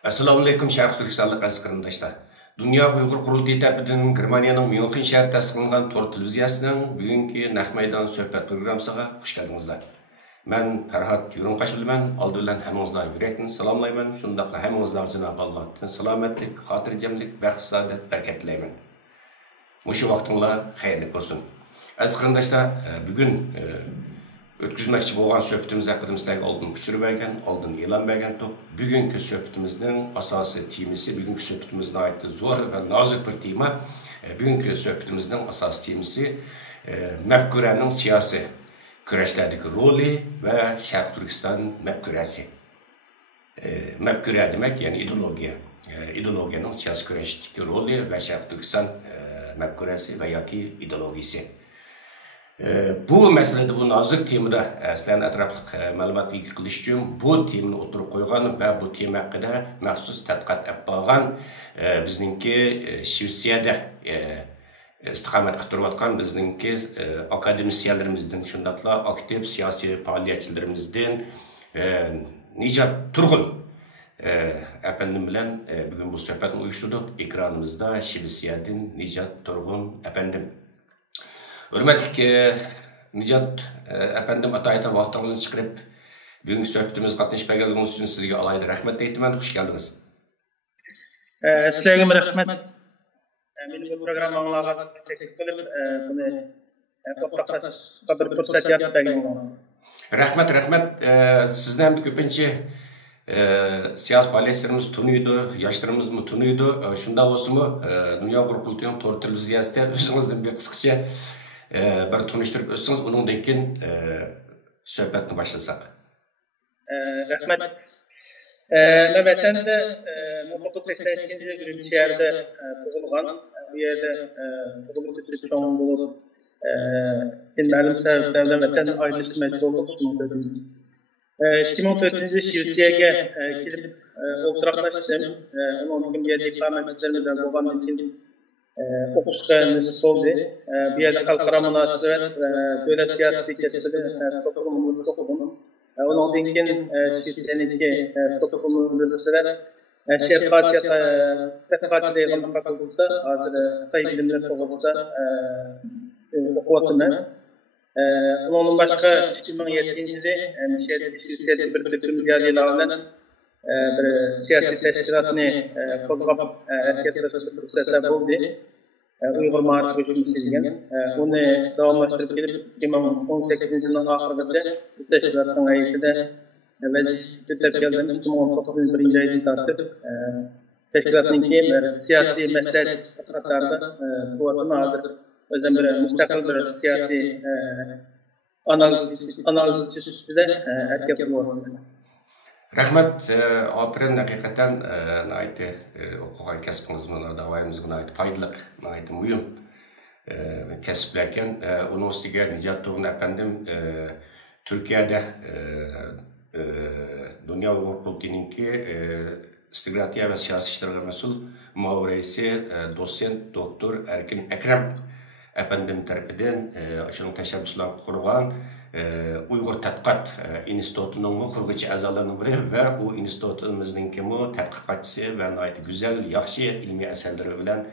Assalamu alaikum Şərq Türkistanlıq əziz qarindaşlar. Dünya Uyğur Qurultayı tərəfindən Germaniyanın Münxen şəhəri təsdiqlənən Tor televiziyasının bugünkü Naq Meydan söhbət proqramısına xoş gəldinizlər. Mən Fərhad Yurunqaş bilmən, aldı bilən həmіңizlər yürekdən salamlayman. Şundaqla həmіңizlər Cenab-ı Allah'tan salametlik, xatircemlik, bəxt, saadet, bərəkət diləyman. Muşu vaxtınlar xeyirlik olsun. Əziz qarindaşlar, bugün ötküzməkçi bolğan söhbətimiz haqqında sizlərə aldın küsürü bərgən, aldın elan bərgən toq. Bugünkü söhbətimizin asası temisi, bugünkü söhbətimizin aitli zor və nazik bir tema. Bugünkü söhbətimizin asası temisi məfkurənin siyasi küreçlerdeki rolü və Şərq Türkistan məfkurəsi. Məfkurə demək, yəni ideologiya. İdeologiyanın siyasi küreçdeki rolü və Şərq Türkistan məfkurəsi və ya ki ideologisi. Bu məsələdə bu nazik temada sizlərin ətraflıq məlumatı ilgi qilish üçün bu temini oturup qoyğan və bu tema haqqında məxsus tədqiqat yapğan bizninki Şvetsiyada istiqamət qıtırıyotqan bizninki akademisyenlerimizden, şundaqla aktiv siyasi fəaliyyətçilərimizdən Nicat Turğun efendim bilen bugün bu söhbətini uyuşturduk. Ekranımızda Şvetsiyadın Nicat Turğun efendim. Hürmetlik Nicat efendim ataytan vaxtınızı çıkarıp bugünkü söhbetimiz qatnashib berganligingiz üçün sizge alayda rahmet deytiman. Hoş geldiniz. Sizlerge rahmet. Benim bu programmalarga teklif qilib, buni bir fursat yaratib berganingizga. Rahmet. Sizden bir köpünçe siyasi faaliyetlerimiz tunuydu, yaşlarımız mı tunuydu. Şunda olsun mu Dünya Qurultayı'nın Tor televiziyasida özünüzden bir kısqacha bir tunuşturup özsünüz, onundan keyin söhbetini başlasak. Rahmet. Ben vatanda 1982 yılı şehirde tug'ilgan. Bu yerda tug'ilib o'sib cho'ng bo'lib, ma'lum sabablardan vatan ayrilish majburiyati bo'ldi. 2004-yılı Şvetsiyaya kelib o'tiraqlashdim. Ondan keyin diplomatchilardan bo'lgandan keyin o'qishga nasib bo'ldi. Bu yerda xalqaro munosabat va davlat siyosati kasbida Stockholm universitetida o'qidim. Ondan keyin Şvetsiyadagi Stockholm universitetida Şərq Asiya tədqiqatı deyilən fakültəsində hazır Xitay bilimləri to'g'risida o'qiyapman. Ondan başqa 2007-yilda Şvetsiyada bir bitim ziyarətləri bir siyasi təşkilatını qo'zg'ab harakatlanishga fursatlar bo'ldi. Uyghur Maarif uyushmasi degan. Uni davomlashtirib kelib 2018-yilning oxirigacha bu tashkilotning hay'atida vazifa keldim. 2019-yildan tortib tashkilotning siyosiy maslahat qatorida quvvatini hozir o'zim bir mustaqil bir siyosiy analiz ustida harakat qilyapman. Rahmet, aferin hakikaten okugan kasbımızın davayımızın faydalı, mühim kasıplarken onun üstüge Nicat Turğun efendim Türkiye'de Dünya Uyghur Qurultayı'nınki istiqratiya ve siyasi işlerine mesul muaviresi dosyent doktor Erkin Ekrem efendim tarafından şunun teşebbüsler kurgan Uyghur Tədqiqat İnstitutunun qurğucu əzalarının biri və bu institutumuzunki tədqiqatçısı və güzel, yaxşı ilmi əsərləri bilan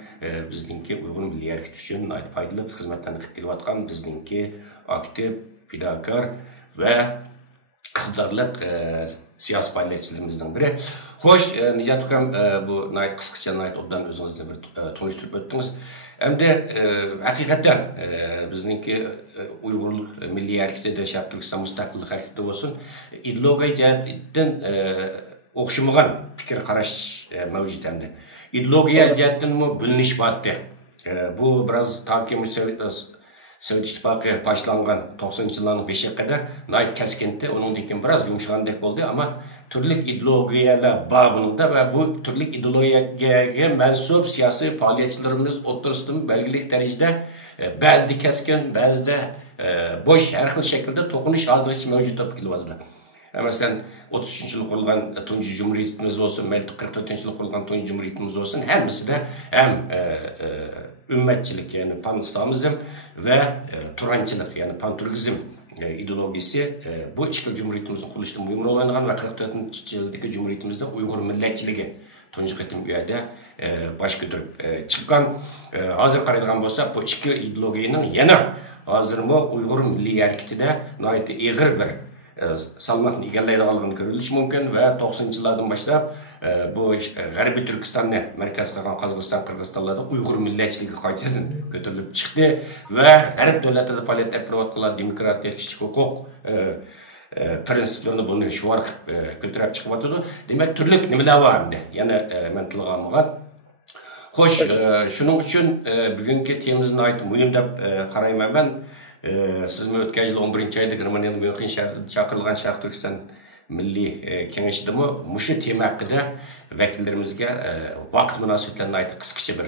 bizdinki Uyğur Milli Hərəkəti üçün faydalı xidmətlərini qilib kelayotgan bizdinki aktiv, fidakar və iqtidarlıq siyasi fəaliyyətçilərimizdən biri. Xoş, Nicat Hocam bu qısqacha obdan özünüzlə bir tanıştırıb ötdünüz. Hem de hakikaten bizninki Uyghur Milli Hərəkəti Şərq Türkistan Müstəqillik Hərəkəti olsun, ideologiya cəhətdən oxşamagan fikir qaraş mövcud hemde. İdeologiya cəhətdən bölünüş batdı. Bu biraz takim Sovet İttifaqı başlanğan 90-cı yılların 5'e kadar nait kəskentdə, onun dekin biraz yumuşağandək oldu ama türlük ideologiyalar babında ve bu türlük ideologiyaya mensup siyasi fəaliyyətçilərimiz oturustunun belgilik derecede bazı keskin, bazı boş, her xil şekilde tokunuş hazırlığı mevcut tapı kilvadılar. Mesela 33. yıl kurulgan Tuncu Cumhuriyetimiz olsun, 44. yıl kurulgan Tuncu Cumhuriyetimiz olsun, hemisi de hem ümmetçilik yani pan-İslamizm ve Turançılık yani pan-Türkizm ideologiyasi bu ichki cumhuriyetimizning qurulishida muhim rol o'ynagan va 44-yildagi cumhuriyetimizda Uyg'ur millatchiligi tunji qatim bu yerda bosh ko'tarib chiqqan. Hozir qaraydigan bo'lsak, bu ichki ideologiyaning yana hozirmi Uyg'ur milliy harakatida nihoyatda ig'ir bir salmoqni egallaydiganligini ko'rilishi mumkin va 90-yillardan boshlab bu G'arbiy Turkistonni markaz qilgan Qozog'iston, Qirg'izistonlarda Uyg'ur millatchiligi qaytadan ko'tarilib chiqdi va G'arb davlatlarida faoliyat olib borayotgan demokratiya, kishilik huquq prinsiplerini buni shuvar ko'tarib chiqyapti. Demak, turli nimalar bor endi. Yana men tilga olmagan. Xo'sh, shuning uchun bugungi temamizni aytib muhim deb qarayman men. Sizmi o'tgan yil 11-oyda Germaniyaning Myunxen shahrida chaqirilgan Sharq Turkiston milliy kengashidami mushu tema haqida vakillarimizga vaqt munosabatlarini aytib qisqacha bir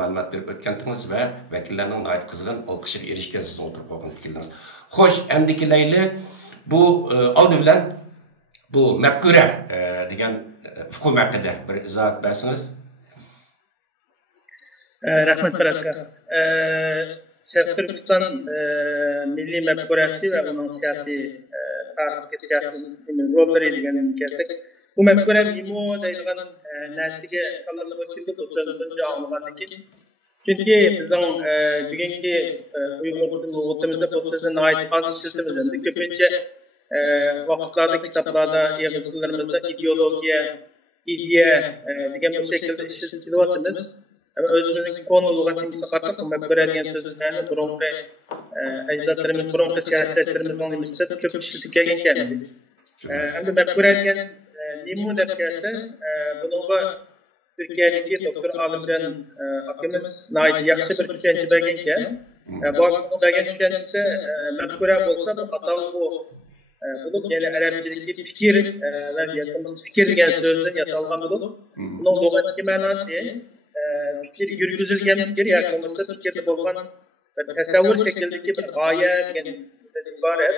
ma'lumot berib o'tgandingiz va vakillarning nihoyat qizg'in olqishiga erishgan siz o'tirib qolgan fikrlaringiz. Xo'sh, endi Layli bu oldi bilan bu mafkura degan hukm haqida bir izoh bersangiz. Rahmat aka. Sharq Turkiston milliy mafkurasi va uning siyosiy tarixi siyosiy rollari degan kelsak, bu mafkura nima deydigan narsaga qanday o'tib o'tishini anglamagan ekan. Chunki bizning bugungi Uyg'ur tilida bu so'zni nihoyat oz ishlatamiz. Ko'pincha vaqtlarda kitoblarda, yozuvlarimizda ideologiya, ideya degan bu shaklda ishlatilyapmiz. Özümüzün konu lügatimizi qarsak, mafkura degan so'zni burungi ajdodlarimiz, burungi siyosatchilarimiz o'rnimizda ko'p ishlatib kelgan ekan. Endi mafkura degan nima deb kelsa, bunga Turkiyadagi doktor Olimjon akamiz nihoyat yaxshi bir tushuncha bergan ekan. Bu bergan tushunchasi mafkura bo'lsa, atal bu yani Arapçadagi fikir va fikir degan so'zdan yasalgan bo'lib, buning lug'atdagi ma'nosi fikir yürgüzülgen fikir yakınlıkta fikirde bulunan tasavvur şeklindeki bir gaye ibaret.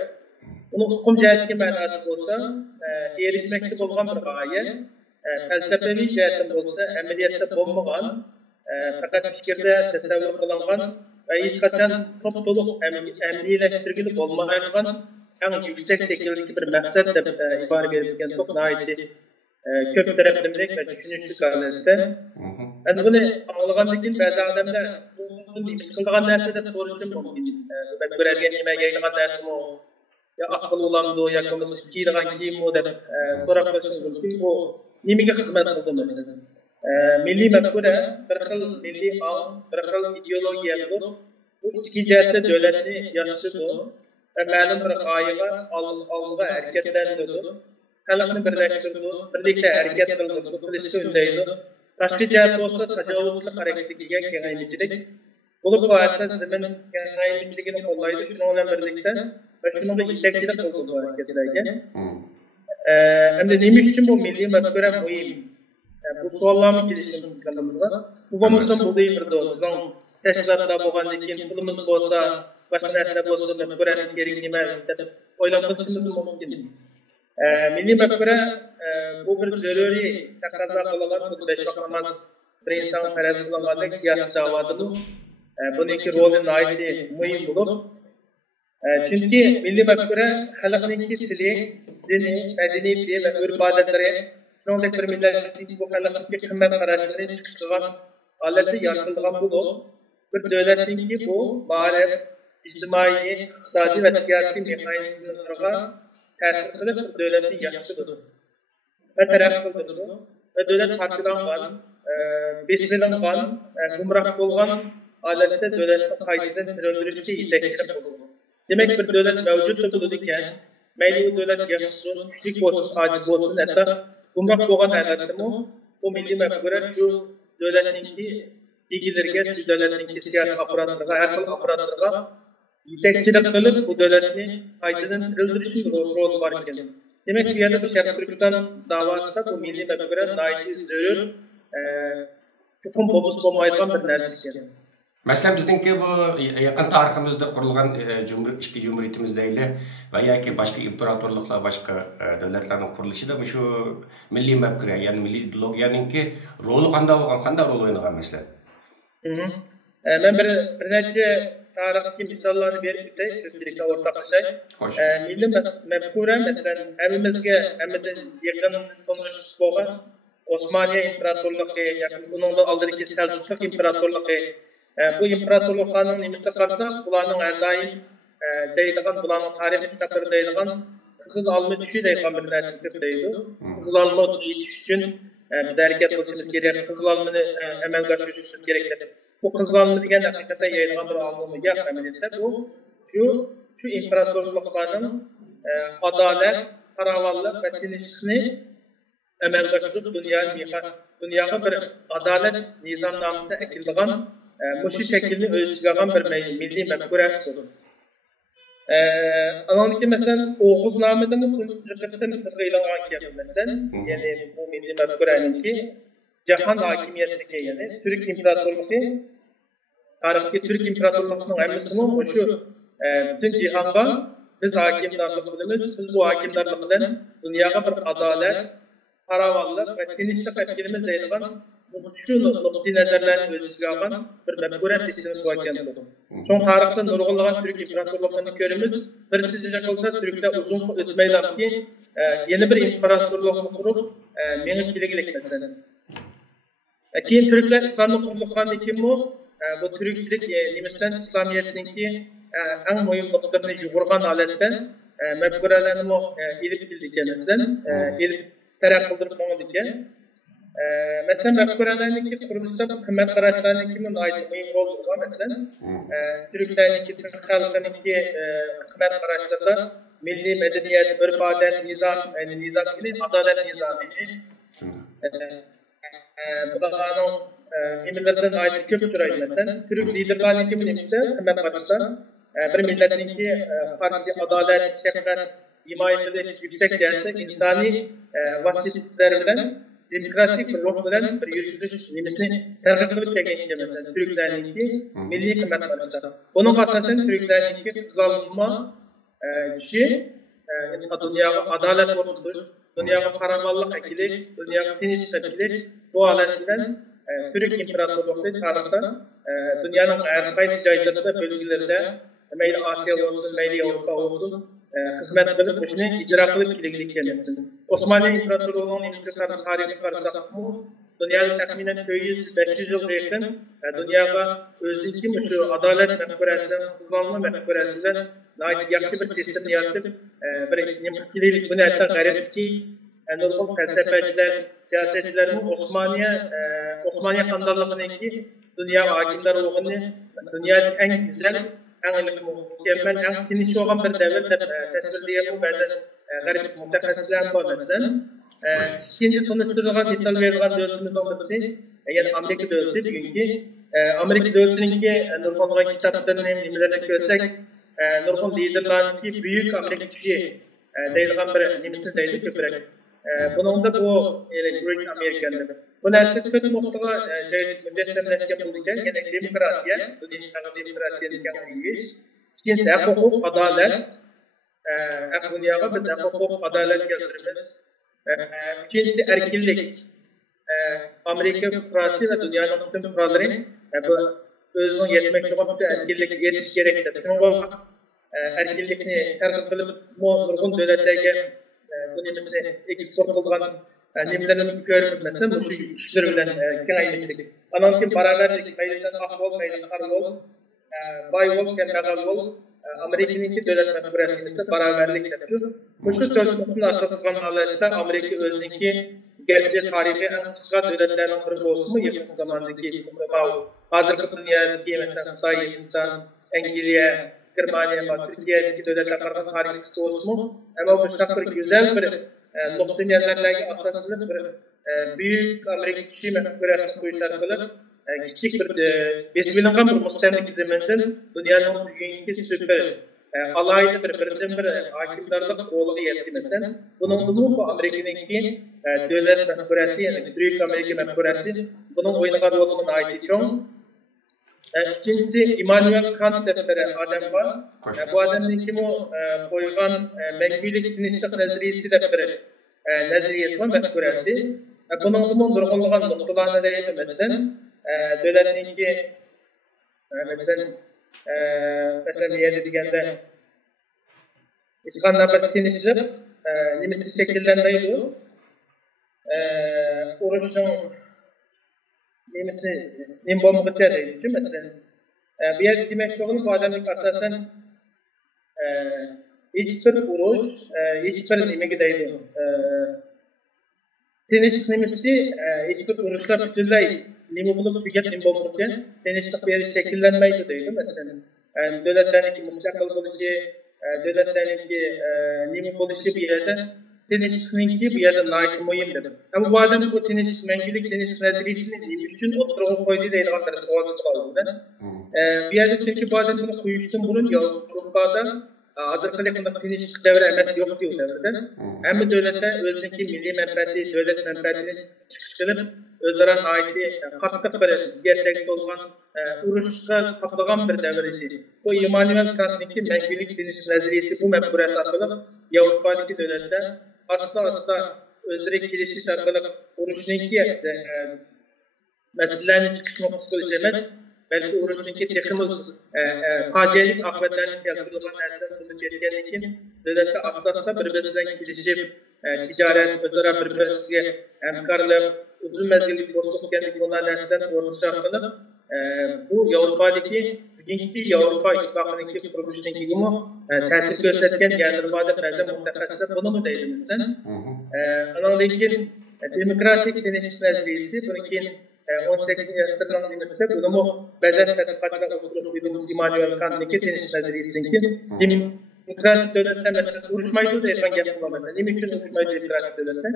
Onun hukum cihetki manası olsa, erişmekte bulunan bir gaye, felsefi cihetten olsa, ameliyette bulunmayan, fakat fikirde tasavvur kılınan ve hiç kaçan topluluk emnileştirgili olmayan en yüksek şekildeki bir maksat da ibaret edilgen çok naiti köp taraflarındaki ve düşünüşlük halinde. Yani bunu anladıktan sonra bazı adamlar bunu iskıldıgan dersede soruşum mümkün. Ben görevgen yemeğe yayınlanan dersim o. Ya akıl olandı o, ya kımız kiydiğen kim o da sorak başım mümkün. Bu nimige hizmet oldu mesela. Milli mefkure, bir xil milli ağ, bir xil ideologiya bu. Bu içki cihette devletini yaşlıdı ve ma'lum bir g'oyaga oldiga harakatlantirdi. Xalqni birlashtirdi, birlikda harakat qildi, qilishga undaydi. Tashqi jihat bo'lsa tajovuzlik harakatiga kengaymichilik bo'lib qo'yadi, zamin kengaymichiligini qo'llaydi. Shuning bilan birlikda va shunga yetakchilik qildi bu harakatlarga. Endi nima uchun bu milliy mafkura muhim? Bu savollarni kelishimiz qilamiz. Bu bo'lmasa bu deyiladi. Bizning tashkilotda bo'lgandan keyin pulimiz bo'lsa, boshqa narsa bo'lsa, mafkuraning kerak emas deb o'ylab qo'yishimiz mumkin. Milliy mafkura bu bir zaruriy taqozo qilingan xuddi bir inson faraz qilingandek siyosiy da'vodir. Buniki roli nihoyatda muhim bo'lib, chunki milliy mafkura xalqning tili, dini, madaniyati va urf-odatlari, shuningdek bir millatning bu xalqga qimmat qarashlarini chiqish qilgan holatda yoritilgan bo'lib, bir davlatningki bu ma'rif, ijtimoiy, iqtisodiy va siyosiy mexanizmlarga ta'sir qilib davlatni yaxshilaydi va taraqqiy qiladi va davlat parchalangan, beslangan, gumroh bo'lgan holatda davlatni qaytadan tiriltirishga yetakchilik qiladi. Demak, bir davlat mavjud bo'ladi ekan, mayli u davlat yaxshi, kuchli bo'lsin, ojiz bo'lsin, hatto gumroh bo'lgan holatdami, bu milliy mafkura shu davlatningki egilariga, shu davlatningki siyosiy apparatiga, har xil apparatiga yetakchilik qilib, bu davlatni qaytadan tiriltirishga rol bor ekan. Demak, bu yerda Sharq Turkiston davosida bu milliy mafkura nihoyat zarur, chuqur bo'lmaydigan bir narsa ekan. Masalan, bizningki bu yaqin tariximizda qurilgan ikki jumhuriyatimizda va yoki boshqa imperatorliklar, boshqa davlatlarning qurilishida shu milliy mafkura, ya'ni milliy ideologiyaninki roli qanday bo'lgan, qanday rol o'ynagan masalan? Men bir necha tarihteki misallarını verip de Türkiye'de ortaklaşa milli mefkure mesela evimizde yakın tanıştık olan Osmanlı İmparatorluğu yakın bunun da aldırıcı Selçuklu İmparatorluğu bu imparatorlukların nimesi karşısa bulanın her daim deydiğin bulanın tarihi kitapları deydiğin Kızıl alma düşü deydiğin bir nesli deydi. Kızıl alma düşü için biz hareket etmemiz gerek. Kızıl almanı hemen karşılaşmamız gerekli. Bu Kızıl alma diyen hakikaten yayılgan bir alımı yok emelinde. Bu şu imparatorlukların adalet, paravallık ve tinişini emel karşılık dünyaya bir adalet nizamnaması ekildiğin bu şekilde özgürlüğün bir milli mefkuresidir. Anladaki mesela Oğuz namıda mı Türk'ten kırgıylanan ki mesela yani bu milli mefkurenin ki Cahan hakimiyetindeki yani Türk İmparatorluğu tarihteki Türk İmparatorluğu'nun emrisinin şu bütün cihanda biz hakimdarlık kılımız, biz bu hakimdarlıktan dünyaya bir adalet, paravallık ve tinişlik etkilimiz deyilgan şu noktayı nazarlarını özüzge alan bir mefkure sistemi suakendir. Son tarihte nurgulanan Türk İmparatorluğu'nu görümüz, bir sizce olsa Türk'te uzun ötmeyler ki yeni bir imparatorluğu kurup menüpkilik mesela. Keyin Türkler İslam'ı kuruluklarını kim bu? Bu Türkçülük nimesinden İslamiyet'inki en mühim noktalarını yuvargan aletten mefkurelerini ilip bildikenizden, ilip terak kıldırmamızken mesela mefkurelerini kuruluşta kıymet araçlarını kimin ait mühim olduğu var mesela Türklerin Türk halkının kıymet araçlarında milli medeniyet, örf adet, nizam gibi adalet nizamı bu da emirlerden ait köp türeyi mesela Türk liderliğini kimin demişti kıymet araçta bir milletinki partisi adalet, şefkat, himayeti yüksek gelse insani vasıflarından demokratik bir ruhlardan bir yürüyüş nimesini tercih edip mesela Türklerinki milli kıymet araçta. Bunun asasen Türklerinki kızılma kişi dünyaya adalet ordudur, dünyaya paravallık ekili, dünyaya tiniş ekili bu aletlerden Türk İmparatorluğu tarafta dünyanın erkaysi caylarında bölgelerinde meyli Asya olsun, meyli Avrupa olsun hizmet kılıp bu işini icra kılıp kiliklik gelmesin. Osmanlı İmparatorluğu'nun imtikarı tarihi karşısak bu dünyanın takminen 500 yıl yakın dünyaya özlük şu adalet mefkuresinden, kızılma mefkuresinden yakşı bir sistem yaratıp bir nimkilik bunu hatta gayret ki nurgun felsefeciler, siyasetçilerin Osmanlı kandarlığındaki dünya hakimler olduğunu dünyanın en güzel en mükemmel, en tiniş olan bir devlet tesvirliğe bu bazen garip muhtakasılar var mesela. İkinci tanıştırılan misal verilen devletimiz olması yani Amerika devleti bugünkü Amerika devletinin Nurgun'un kitaplarının nimelerine görsek Nurgun liderlerinin büyük Amerika kişi deyilgen bir nimesini deyildi köprek. Bunun da bu Great Amerikan'dır. Bu nesli kötü noktada mücessemleşken bulurken yine demokrasiya, demokrasiyanın kendiliğiyiz. İkincisi hukuk, adalet, dünyaya bir hukuk, adalet geldirmemiz. İkincisi erkillik. Amerika, Fransa ve dünyanın tüm kuralları özünün yetmek olan erkillik yetiş gerektir. Şunun erkillikini terk kılıp nurgun devletlerge bu nimesini eksport kılgan nimelerini görürüz mesela bu şu işler bilen kengaylık. Anamkin beraberlik, meylisan ahval, meylisan karval, bayval, kendagal, Amerika'nınki devlet mefkuresinde beraberlik yapıyor. Bu şu dörtlüğün asası kanallarında Amerika özündeki gelecek tarihi en kısa devletlerin bir olsun mu yakın zamandaki hazırlık dünyadaki mesela Xitay, Hindistan, İngiltere, Germaniya, Türkiye'deki devletlerden tarihi kısa olsun mu? Ama bu şartlar güzel bir noktayı yazarlarla asaslı bir büyük Amerika kişi mefkuresini koyuşlar kılıp küçük bir besmeleğen bir müstemlik zeminden dünyanın bugünkü süper alaylı bir hakimdarlık oğlu yetti mesela. Bunun bu Amerika'nınki devlet mefkuresi yani büyük Amerika mefkuresi bunun oynadığı roluna ait çok. İkincisi Immanuel Kant defteri adam var. Bu adamın kim o koyulan menkülik tinişlik nazariyesi defteri nazariyesi var mefkuresi. Bunun durgunluğun noktalarına değindi mesela. Devletinki mesela mesela yerde degende İskanlar bir tinişlik nimesi şekillenmeydi. Oruçun nimesi nimbom geçerliydi mesela. Bir yer demek çoğunu bu adamlık asasen hiçbir oruç, hiçbir nime gideydi. Tinişlik nimesi hiçbir oruçlar bütünley nime bulup tüket nimbom geçer. Tinişlik bir yer şekillenmeydi deydi mesela. Devletlerin müstakil buluşu, devletlerin nime buluşu bir yerde tinişlikninki bir yerde layık mühimdir. Ama bu adam bu tinişlik, mengilik tinişlik neziriyesini bütün oturuğu koyduğu değil kadar soğuk çıkardı. Bir yerde çünkü bu adam bunu kuyuştum bunun ya Avrupa'da Azerbaycan'da tinişlik devre emes yok diyor devrede. Hem devlete özdeki milli menfaati, devlet menfaatini çıkıştırıp özara ait katlık bir ziyaretlikte olan uruşta kaplagan bir devreydi. Bu İmanuel Kant'daki mengilik tinişlik neziriyesi bu mefkuresi arkalık Avrupa'daki devlette asla özre kilisi arkalık uruşunki meselelerini çıkış noktası olacağımız belki uruşunki tekimiz facialik akıbetlerini keltirilen ersel bunu getkenlikin devlette asla birbirisinden kilişip ticaret, özara birbirisiyle hemkarlık, uzun mezgillik dostluk kendik bunlar ersel ortası arkalık bu Avrupa'daki bugünkü Avrupa İttifakı'ndaki kuruluşundaki gibi tesir gösterken yerlerde fazla muhtemelen bunu mu değilimizden? Anadolu'daki demokratik tinişlik neziriyesi bunun 18. asırdan dinlese bunu mu bezetmedi kaçta oturup duyduğumuz İmanuel Kant'daki tinişlik neziriyesindeki demokratik devlette mesela uruşmaydı diye ben yapma mesela. Ne için uruşmaydı demokratik devlette?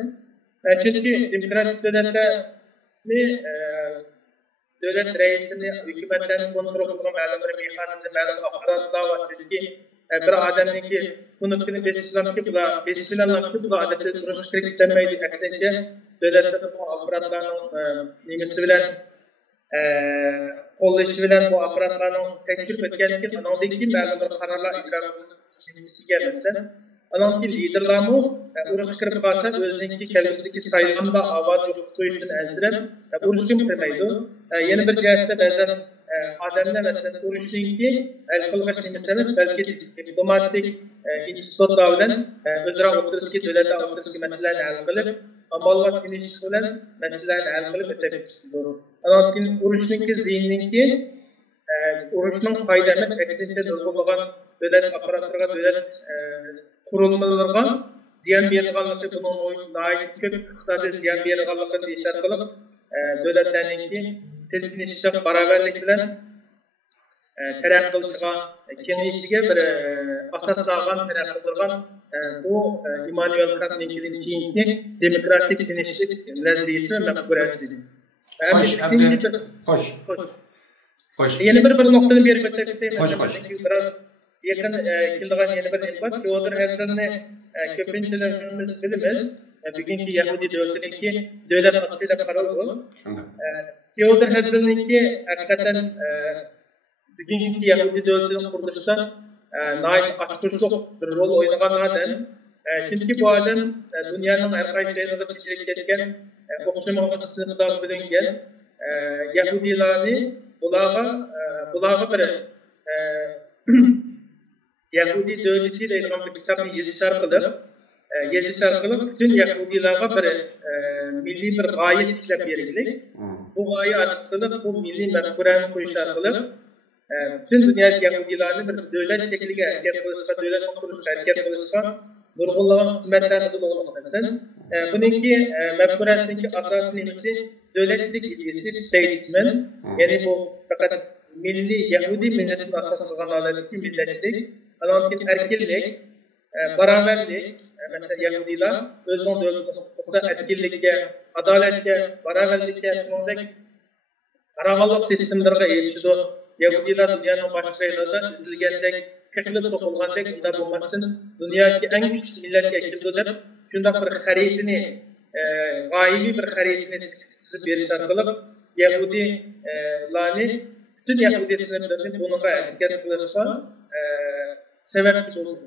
Çünkü demokratik devlette devlet reisini, hükümetten kontrol etme mağlumatları meyhanesi, aparatlar var. Çünkü bir adamın ki bunu beslenmek ki bu da adette duruş kritiklemmeydi. Aksençe devlette bu aparatların nimesi bilen kolleşi bilen bu aparatların teşvik etken ki anadaki mağlumatları kararlar icra gelmesinden anadaki liderler mu uruş kırıp kalsa özdeki kelbisindeki sayılanda avaz yoktuğu için ensirem uruş kim kırmaydı. Yeni bir cihette bazen adamlar mesela uruşunki el-kılgıç nimeseniz belki diplomatik institutlar bilen özra oturuşki devlete oturuşki meselelerini hal kılıp amallar tinişlik bilen meselelerini hal kılıp ötebektir. Anadaki uruşunki zihninki uruşunun fayda emes eksince nurgulagan devlet aparatlarına devlet kurulmalarına ziyan berganlığı bunun oyun dair köp kısada ziyan berganlığını işaret kılıp devletlerinki tilkinişlik baraberlik bilen terak kılışıga kengeyişige bir asas sağlan terak kılırgan bu İmanuel Kant'ın kiyinki demokratik tinişlik neziriyesi ve mefkuresi. Hoş. Yeni bir noktanın bir betekte yakın kildiğin yeni bir nokta Theodor Herzl'ni köpünçelerimiz bilimiz. Bugünkü Yahudi devletindeki devlet aksıyla karar bu. Theodor Herzl'ninki hakikaten bugünkü Yahudi devletinin kuruluşta nail açmışlık bir rol oynayan çünkü bu adam dünyanın her şeyinde çiçek etken okşamalı sınıflar bilingen Yahudilerini bulağa bir Yahudi devletiyle ilgili bir kitabın yazısı kılıp bütün Yahudilerine bir milli bir gaye tiklep verildi. Bu gaye arttırılıp bu milli mefkurenin koyuşu kılıp bütün dünya Yahudilerini bir devlet şekliyle erken kılışka, devlet kuruluşka, erken kılışka nurgullanan hizmetlerini bulunmaktasın. Bununki mefkuresindeki asas nimesi devletlik ilgisi statesman, yani bu fakat milli Yahudi milletin asas kılganlarındaki milletlik, anlamdaki erkillik, beraberlik, mesela Yahudiler özgün devletlikte erkillikte, adaletle, beraberlikte, sonundaki arabalık sistemlerine erişiyor. Yahudiler dünyanın başka yerlerinde izilgendek, keklip sokulgandek bunlar bulmasın. Dünyadaki en güçlü milletke ekildiler. Şunda bir haritini, gaybi bir haritini sizip verirsen kılıp, Yahudilerini, bütün Yahudi sınırlarını bununla erken kılışma sebepçi oldu.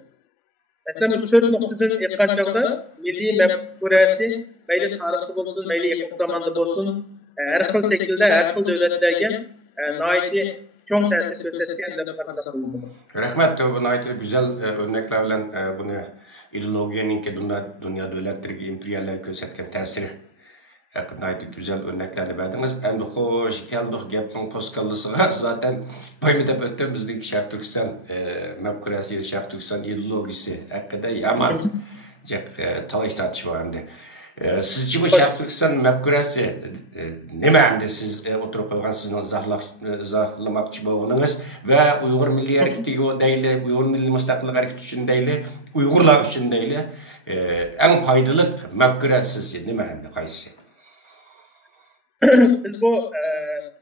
Mesela bu 4 noktadan yakın çağda milli mefkuresi, meyli tarihte olsun, meyli yakın zamanda olsun, her xil şekilde, her xil devletlerge naiti çoğun ta'sir ko'rsatgan deb qarasak bo'ladi. Rahmat, buni aytib güzel örnekler bilan buni ideologiyaninki dünya devletlerine imperiyalar ko'rsatgan ta'siri haqida aytib güzel örneklerni berdiniz. Endi xo'sh, keldik gapning postkallisiga. Zaten boymi deb o'tdim bizning Sharq Turkiston mafkurasi, Sharq Turkiston ideologiyasi haqida yaman talash tortish bor endi. Sizce bu Sharq Turkiston mafkurasi nima endi siz o'tirib qo'ygan sizning izohlamoqchi bo'lganingiz va Uyg'ur milliy harakatiga deyli, Uyg'ur milliy mustaqillik harakati uchun deyli, Uyg'urlar uchun deyli eng foydali mafkurasi nima endi qaysi? Biz bu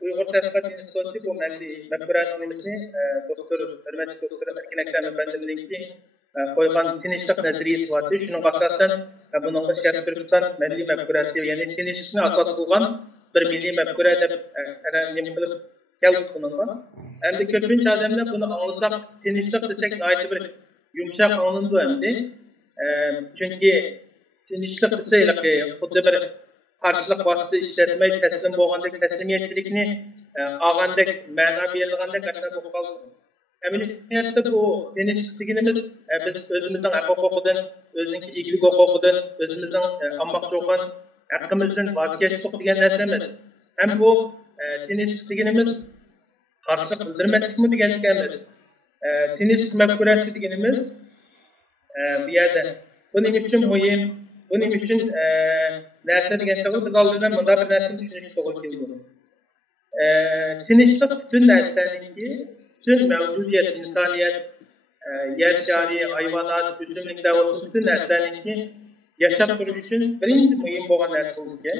Uyg'ur taraqqiyot instituti bu milliy mafkuratimizning hurmatli doktor Erkin Akram efendimizning qo'ygan tinchlik nazariyasi bor. Shuning asosan bunga Sharq Turkiston milliy mafkurasi, ya'ni tinchlikni asos qilgan bir milliy mafkura deb nima qilib keldik bunga. Endi ko'pincha odamlar buni anglasak, tinchlik desak aytib bir yumshoq anglandi endi. Chunki tinchlik desak, xuddi bir qarshilik vosita ishlatmay taslim bo'lgandek, taslimiyatchilikni olgandek, ma'no berilgandek bo'lib qoldi. Amaliyotda bu tinchlik deganimiz biz o'zimizning huquqidan, o'zimizning egalik huquqidan, o'zimizning olmoqchi bo'lgan haqqimizdan voz kechdik degan narsa emas. Ham bu tinchlik deganimiz qarshilik bildirmaslikmi degan emas. Tinchlik mafkurasi deganimiz bu yerda buning uchun muhim, buning uchun narsa degan chog'da biz oldindan bunda bir narsani tushunish to'g'ri keladi. Tinchlik butun narsaninki, bütün mevcudiyet, insaniyet, yer şari, hayvanat, üstünlük davası bütün nesneninki yaşap duruş için birinci mühim olan nesne oldu ki.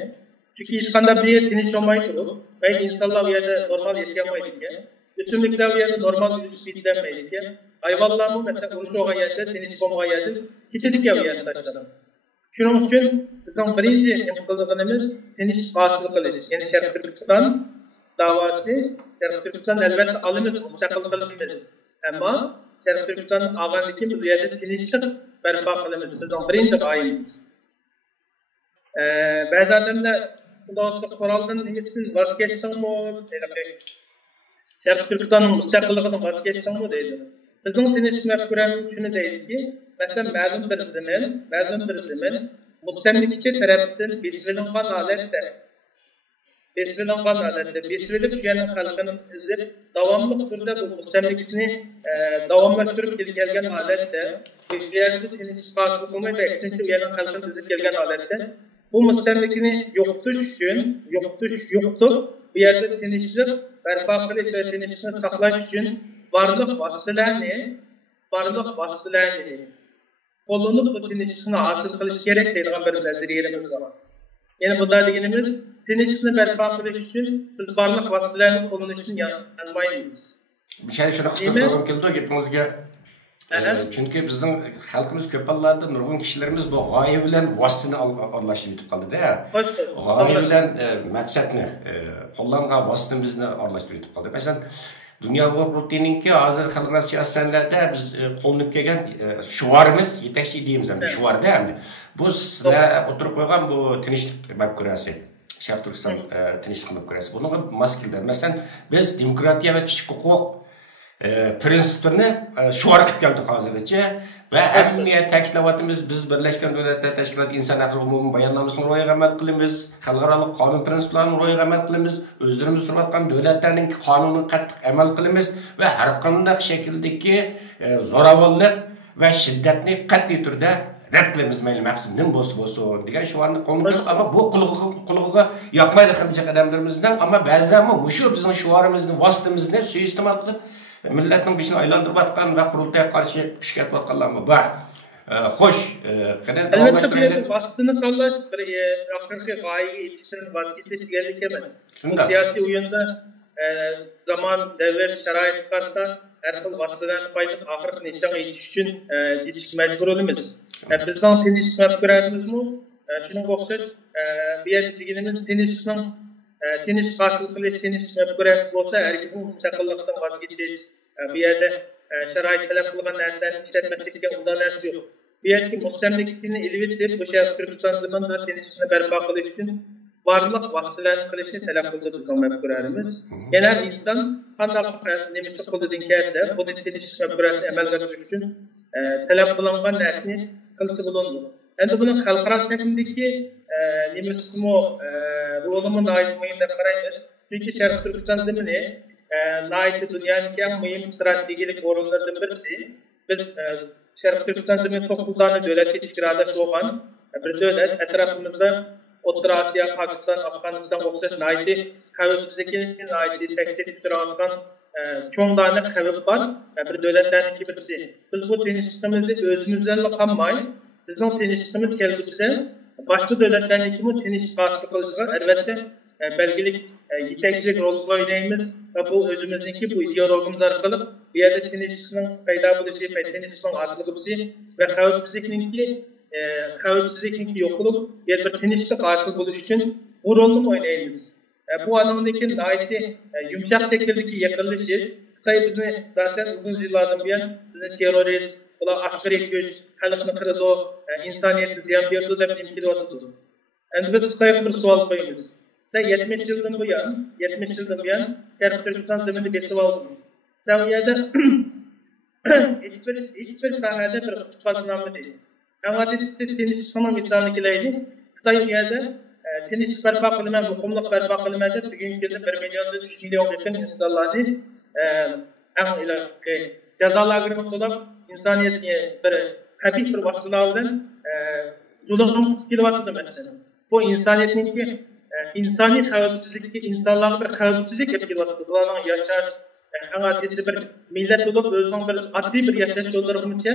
Çünkü işkanda bir yer tinç olmayı durur. Belki insanlar bir yerde normal yaşayamaydı ki. Üstünlükler bir yerde normal yürüyüş bildirmeydi ki. Hayvanlar mı mesela uruş oğa yerde, tinç olmağa yerde, kitedik ya bir yerde taşladım. Şunun için bizim birinci yapıldığımız tinç bağışlık kılış. Yani Sharq Turkiston davası, Sharq Turkiston elbette alınır, müstakil kılınmaz. Ama Sharq Turkiston ağırlıkı bu yerde tinçlik berpa kılınmaz. Bizim birinci gayemiz. Bazı adamlar doğrusu Koral'dan demişsin, vazgeçtin mi? Sharq Turkiston'un müstakilliğinden vazgeçtin mi deydi. Bizim tinçlik mefkuremiz şunu deydi ki, mesela ma'lum bir zaman mustamlikçi tarafından besirilgan holatda besirilib shuning xalqining izi davomli turda bu mustamlikni davomlashtirib kelgan holatda bu yerda tinchlik hosil bo'lmaydi, aksincha u yerning xalqining izi kelgan holatda bu mustamlikni yo'qotib bu yerda tinchlik barpo qilish va tinchlikni saqlash uchun barliq vositalarni qo'llanib bu tinchlikni hosil qilish kerak deydigan bir nazariyamiz bor. Yani bunlar deganimiz tinchlikni barpo qilish uchun biz barliq vositalarni qo'llanishni yanmaymiz. Bir şey şuna kıstırmam keldi gapimizga. Çünkü bizim halkımız ko'p hollarda nurg'un kishilarimiz bu g'oya bilan vositani aralashib yetib qoldi-da. G'oya bilan maqsadni qo'llangan vositamizni aralashib yetib qoldi. Masalan, Dünya Kurultayı'nınki hazır halklar siyasetçilerde biz qo'llanib kelgan shuarimiz yetakchi ideyamiz ham shuarda ham. Bu sizlar o'tirib qo'ygan bu tinchlik mafkurasi, Sharq Turkiston tinchlik mafkurasi. Bunga mos keladi. Masalan, biz demokratiya va kishilik huquq prinsipini shuar qilib keldik hozirgacha va hammaga ta'kidlayapmiz. Biz Birlashgan Davlatlar Tashkiloti inson huquqlari umumiy bayonnomasini ro'yobga amal qilamiz, xalqaro qonun prinsiplarini ro'yobga amal qilamiz, o'zlarimiz turayotgan davlatlarning qonunini qattiq amal qilamiz va har qanday shakldagi zo'ravonlik va shiddatni qat'iy turda rad qilamiz, mayli maqsad nim bo'lsa degan shuarni qo'llandik. Ammo bu qulog'iga yoqmaydi qilcha qadamlarimizdan, ammo ba'zan shu bizning shuarimizni, vositamizni suiiste'mol qilib millatning beshini aylantirayotgan va qurultayga qarshi kuch keltirayotganlar bor. Xo'sh, qanday davomlashtiraylik? Vositani tanlash bir oxirgi g'oyaga yetishdan voz kechish deganlik emas. Siyosiy o'yinda zamon, davr, sharoit qarta har xil vositalarni foydalanib oxirgi nishonga yetish uchun yetishga majbur bo'lamiz. Bizning tinchlik mafkuramizmi shunga o'xshash bu yerda deganimiz tinchlikning tinch hosil qilish, tinch mafkurasi bo'lsa, hargizning mustaqillikdan voz kechish, bu yerda sharoit talab qilgan narsalarni ishlatmaslikka unday narsa yo'q. Bu yerda mustamlikni ilib deb o'sha Turkiston zamonida tinchlikni barpo qilish uchun barlıq vasitələrini qilishni talab qildi bizning mafkurlarimiz. Yana inson qanday nimasi qo'lidan kelsa, buni tinish mafkurasi amalga oshirish uchun talab qilingan narsani qilsa bo'ladi. Endi buni xalqaro shakldagi nimasimi rolimi muhim deb qaraymiz. Chunki Sharq Turkiston zemini dünyadagi eng muhim strategik o'rinlardan birisi. Biz Sharq Turkiston zemini 9 tane davlatga tashkilotlash bo'lgan bir davlat atrofimizda O'rta Osiyo, Pokiston, Afg'oniston o'xshash nayti xavfsizlikni nayti tahdid uchrayotgan cho'ng dona xavf bor bir davlatlarning birisi. Biz bu tinchligimizni o'zimizdan qolmay, bizning tinchligimiz kelgusida boshqa davlatlarniki bu tinchlik hosil qilishga albatta belgilik yetakchilik rol o'ynaymiz va bu o'zimizniki bu ideologiyamiz orqali bu yerda tinchlikning paydo bo'lishi, tinchlikning hosil bo'lishi va xavfsizlikning yo'q bo'lib, bir tinchlik hosil bo'lish uchun bu rolni o'ynaymiz. Bu anlamdaki naiti yumuşak şekildeki yakınlışı, Xitay bizni zaten uzun yıllardan beri bizni terörist, askeri güç, halkını kırdı, insaniyeti ziyan verdi deb imkili oturdu. Endi biz Xitayga bir savol qo'yamiz. Sen 70 yıldan bu yan, Sharq Turkiston zeminini besib olding. Sen u yerda hiçbir sahada bir qutqazlanmadi. Ama siz tinchlikning misolini kelaylik. Xitoy u yerda tinchlik barpo qilma, muqimlik barpo qilma deb bugungi kunda 1 milliondan 3 million yaqin insonlarni jazolarga solib insoniyatga bir qabih bir vositalar bilan zulm qilyapti masalan. Bu insoniyatningki insoniy xavfsizlikka insonlarga bir xavfsizlik kelib kelyapti. Ularning yashash hangatisi bir millat bo'lib o'zining bir oddiy bir yashash yo'llarigacha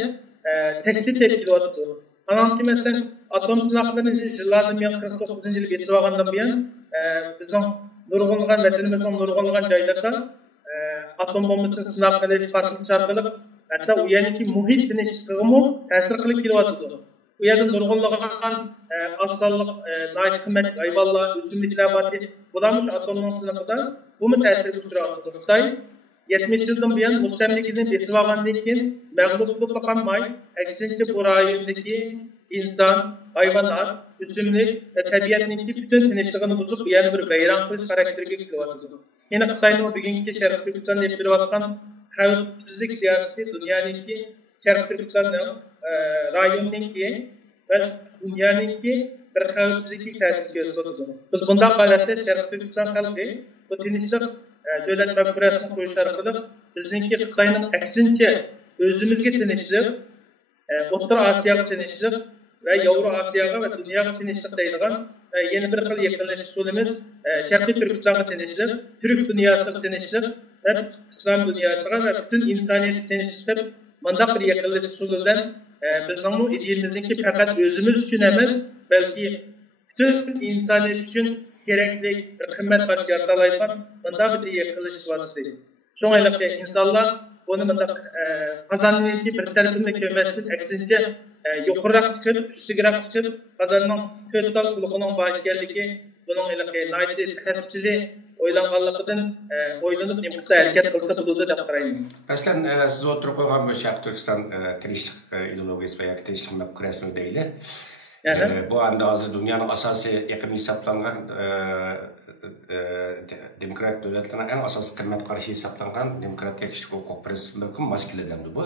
tehdit kelib kelyapti. Anamki mesela atom silahlarını yıllardan beri 49. yıl geçti olgandan beri bizning nurg'unlagan vatanimizning nurg'unlagan joylarda atom bombasini sinab qilish, partlash qilib, hatto u yerdagi muhit tinchligiga ta'sir qilib kelyapti. U yerda nurg'unlagan osonlik, qimmat hayvonlar, o'simliklar bor. Bularning atomning silahida bu ta'sir uchrayapti. Xitoy 70 yıldan buyon mustamlikini besib olgandan keyin mag'lub bo'lib qolmay, aksincha bu rayondagi inson, hayvonlar, o'simlik va tabiatning butun tinchligini buzib, bu yerni bir vayron qilish xarakteriga kelyapti. Yana Xitoyning bugungi Sharq Turkistonda olib berayotgan xavfsizlik siyosati dunyodagi Sharq Turkistonning rayonniki va dunyodagi bir xavfsizlik ta'sir ko'rsatadi. Biz bunday holatda Sharq Turkiston xalqi bu tinchlik devlet mafkurasini qo'yish orqali bizningki Xitoyning aksincha o'zimizga tinchlik, O'rta Osiyoga tinchlik va Yevro Osiyoga va dunyoga tinchlik deydigan yana bir xil yaqinlashish usulimiz Sharqiy Turkistonga tinchlik, Turk dunyosiga tinchlik va islom dunyosiga va butun insoniyatga tinchlik deb bunday bir yaqinlashish usulidan bizning bu ideyamizniki faqat o'zimiz uchun emas, balki butun insoniyat uchun gerekli qimmat qilish yaratalaydigan bunday bir yaqinlash vositasi. Shuningdek insonlar buni bunday qozonniki bir tarafini ko'masdan aksincha yuqoriroq chiqib, ustiroq chiqib, qozonning to'rtal quliqining bor ekanligi, buning nayti tafsili o'ylanganligidan o'ylanib nimasi harakat qilsa bo'ladi deb qarayman. Masalan, siz o'tirib qo'ygan bu Sharq Turkiston tinchlik ideologiyasi va tinchlik mafkurasini deyli. Bu anda hozir dunyoning asosiy yaqin hisoblangan demokrat davlatlarning eng asosiy qimmat qarashi hisoblangan demokratik kishilik huquq prinsiplariga mos keladi bu.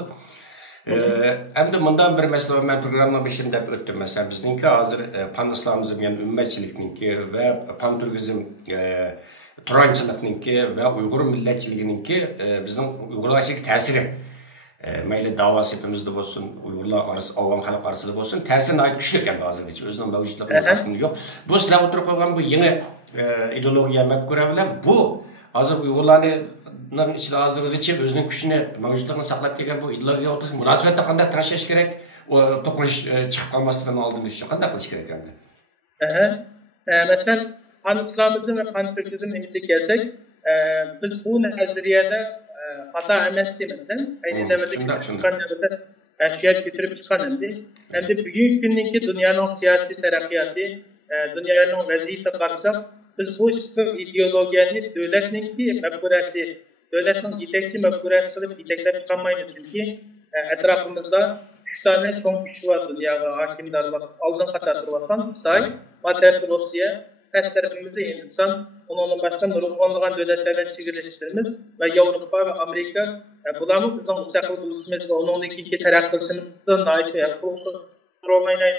Endi bundan bir masala men programmaning başında o'tdim. Masalan, bizningki hozir pan islomizm, ya'ni ummatchilikningki va pan turkizm turanchilikningki va Uyg'ur millatchiligininki bizning Uyg'urlarga ta'siri mayli davos hepimizde bo'lsin, Uyg'urlar orasida, avam xalq orasida bo'lsin, ta'siri aytib kuchli ekan hozirgacha. O'zining mavjudligi yo'q. Bu sizlar o'tirib qo'ygan bu yangi ideologiya mafkura bilan bu hozir Uyg'urlarning ichida hozirgacha o'zining kuchini, mavjudligini saqlab kelgan bu ideologiya o'rtasida munosabatda qanday tashlash kerak? O to'qinish chiqib qolmasligini oldimiz uchun qanday qilish kerak endi? Masalan, pan islomizm va pan turkizm nimasiga kelsak, biz bu nazariyada hata emas demasdan, ayni davrda chiqqan davrda ashiyot ko'tarib chiqqan endi bugungi kundagi dunyoning siyosiy taraqqiyoti, dunyoning vaziyati qarasa, biz bu ideologiyani davlatningki mafkurasi, davlatning yetakchi mafkurasi qilib yetaklab chiqolmaymiz. Chunki atrofimizda 3 tane cho'ng kuch bor dunyoga hokimdorlar oldin qator turayotgan Xitoy, Rossiya past tarafımızda Hindistan, onun başka nurg'unlagan devletlerden çevirleştirimiz ve Avrupa ve Amerika bularni bizning mustaqil bo'lishimiz va undan keyingi taraqqi qilishimizdan olmaydi.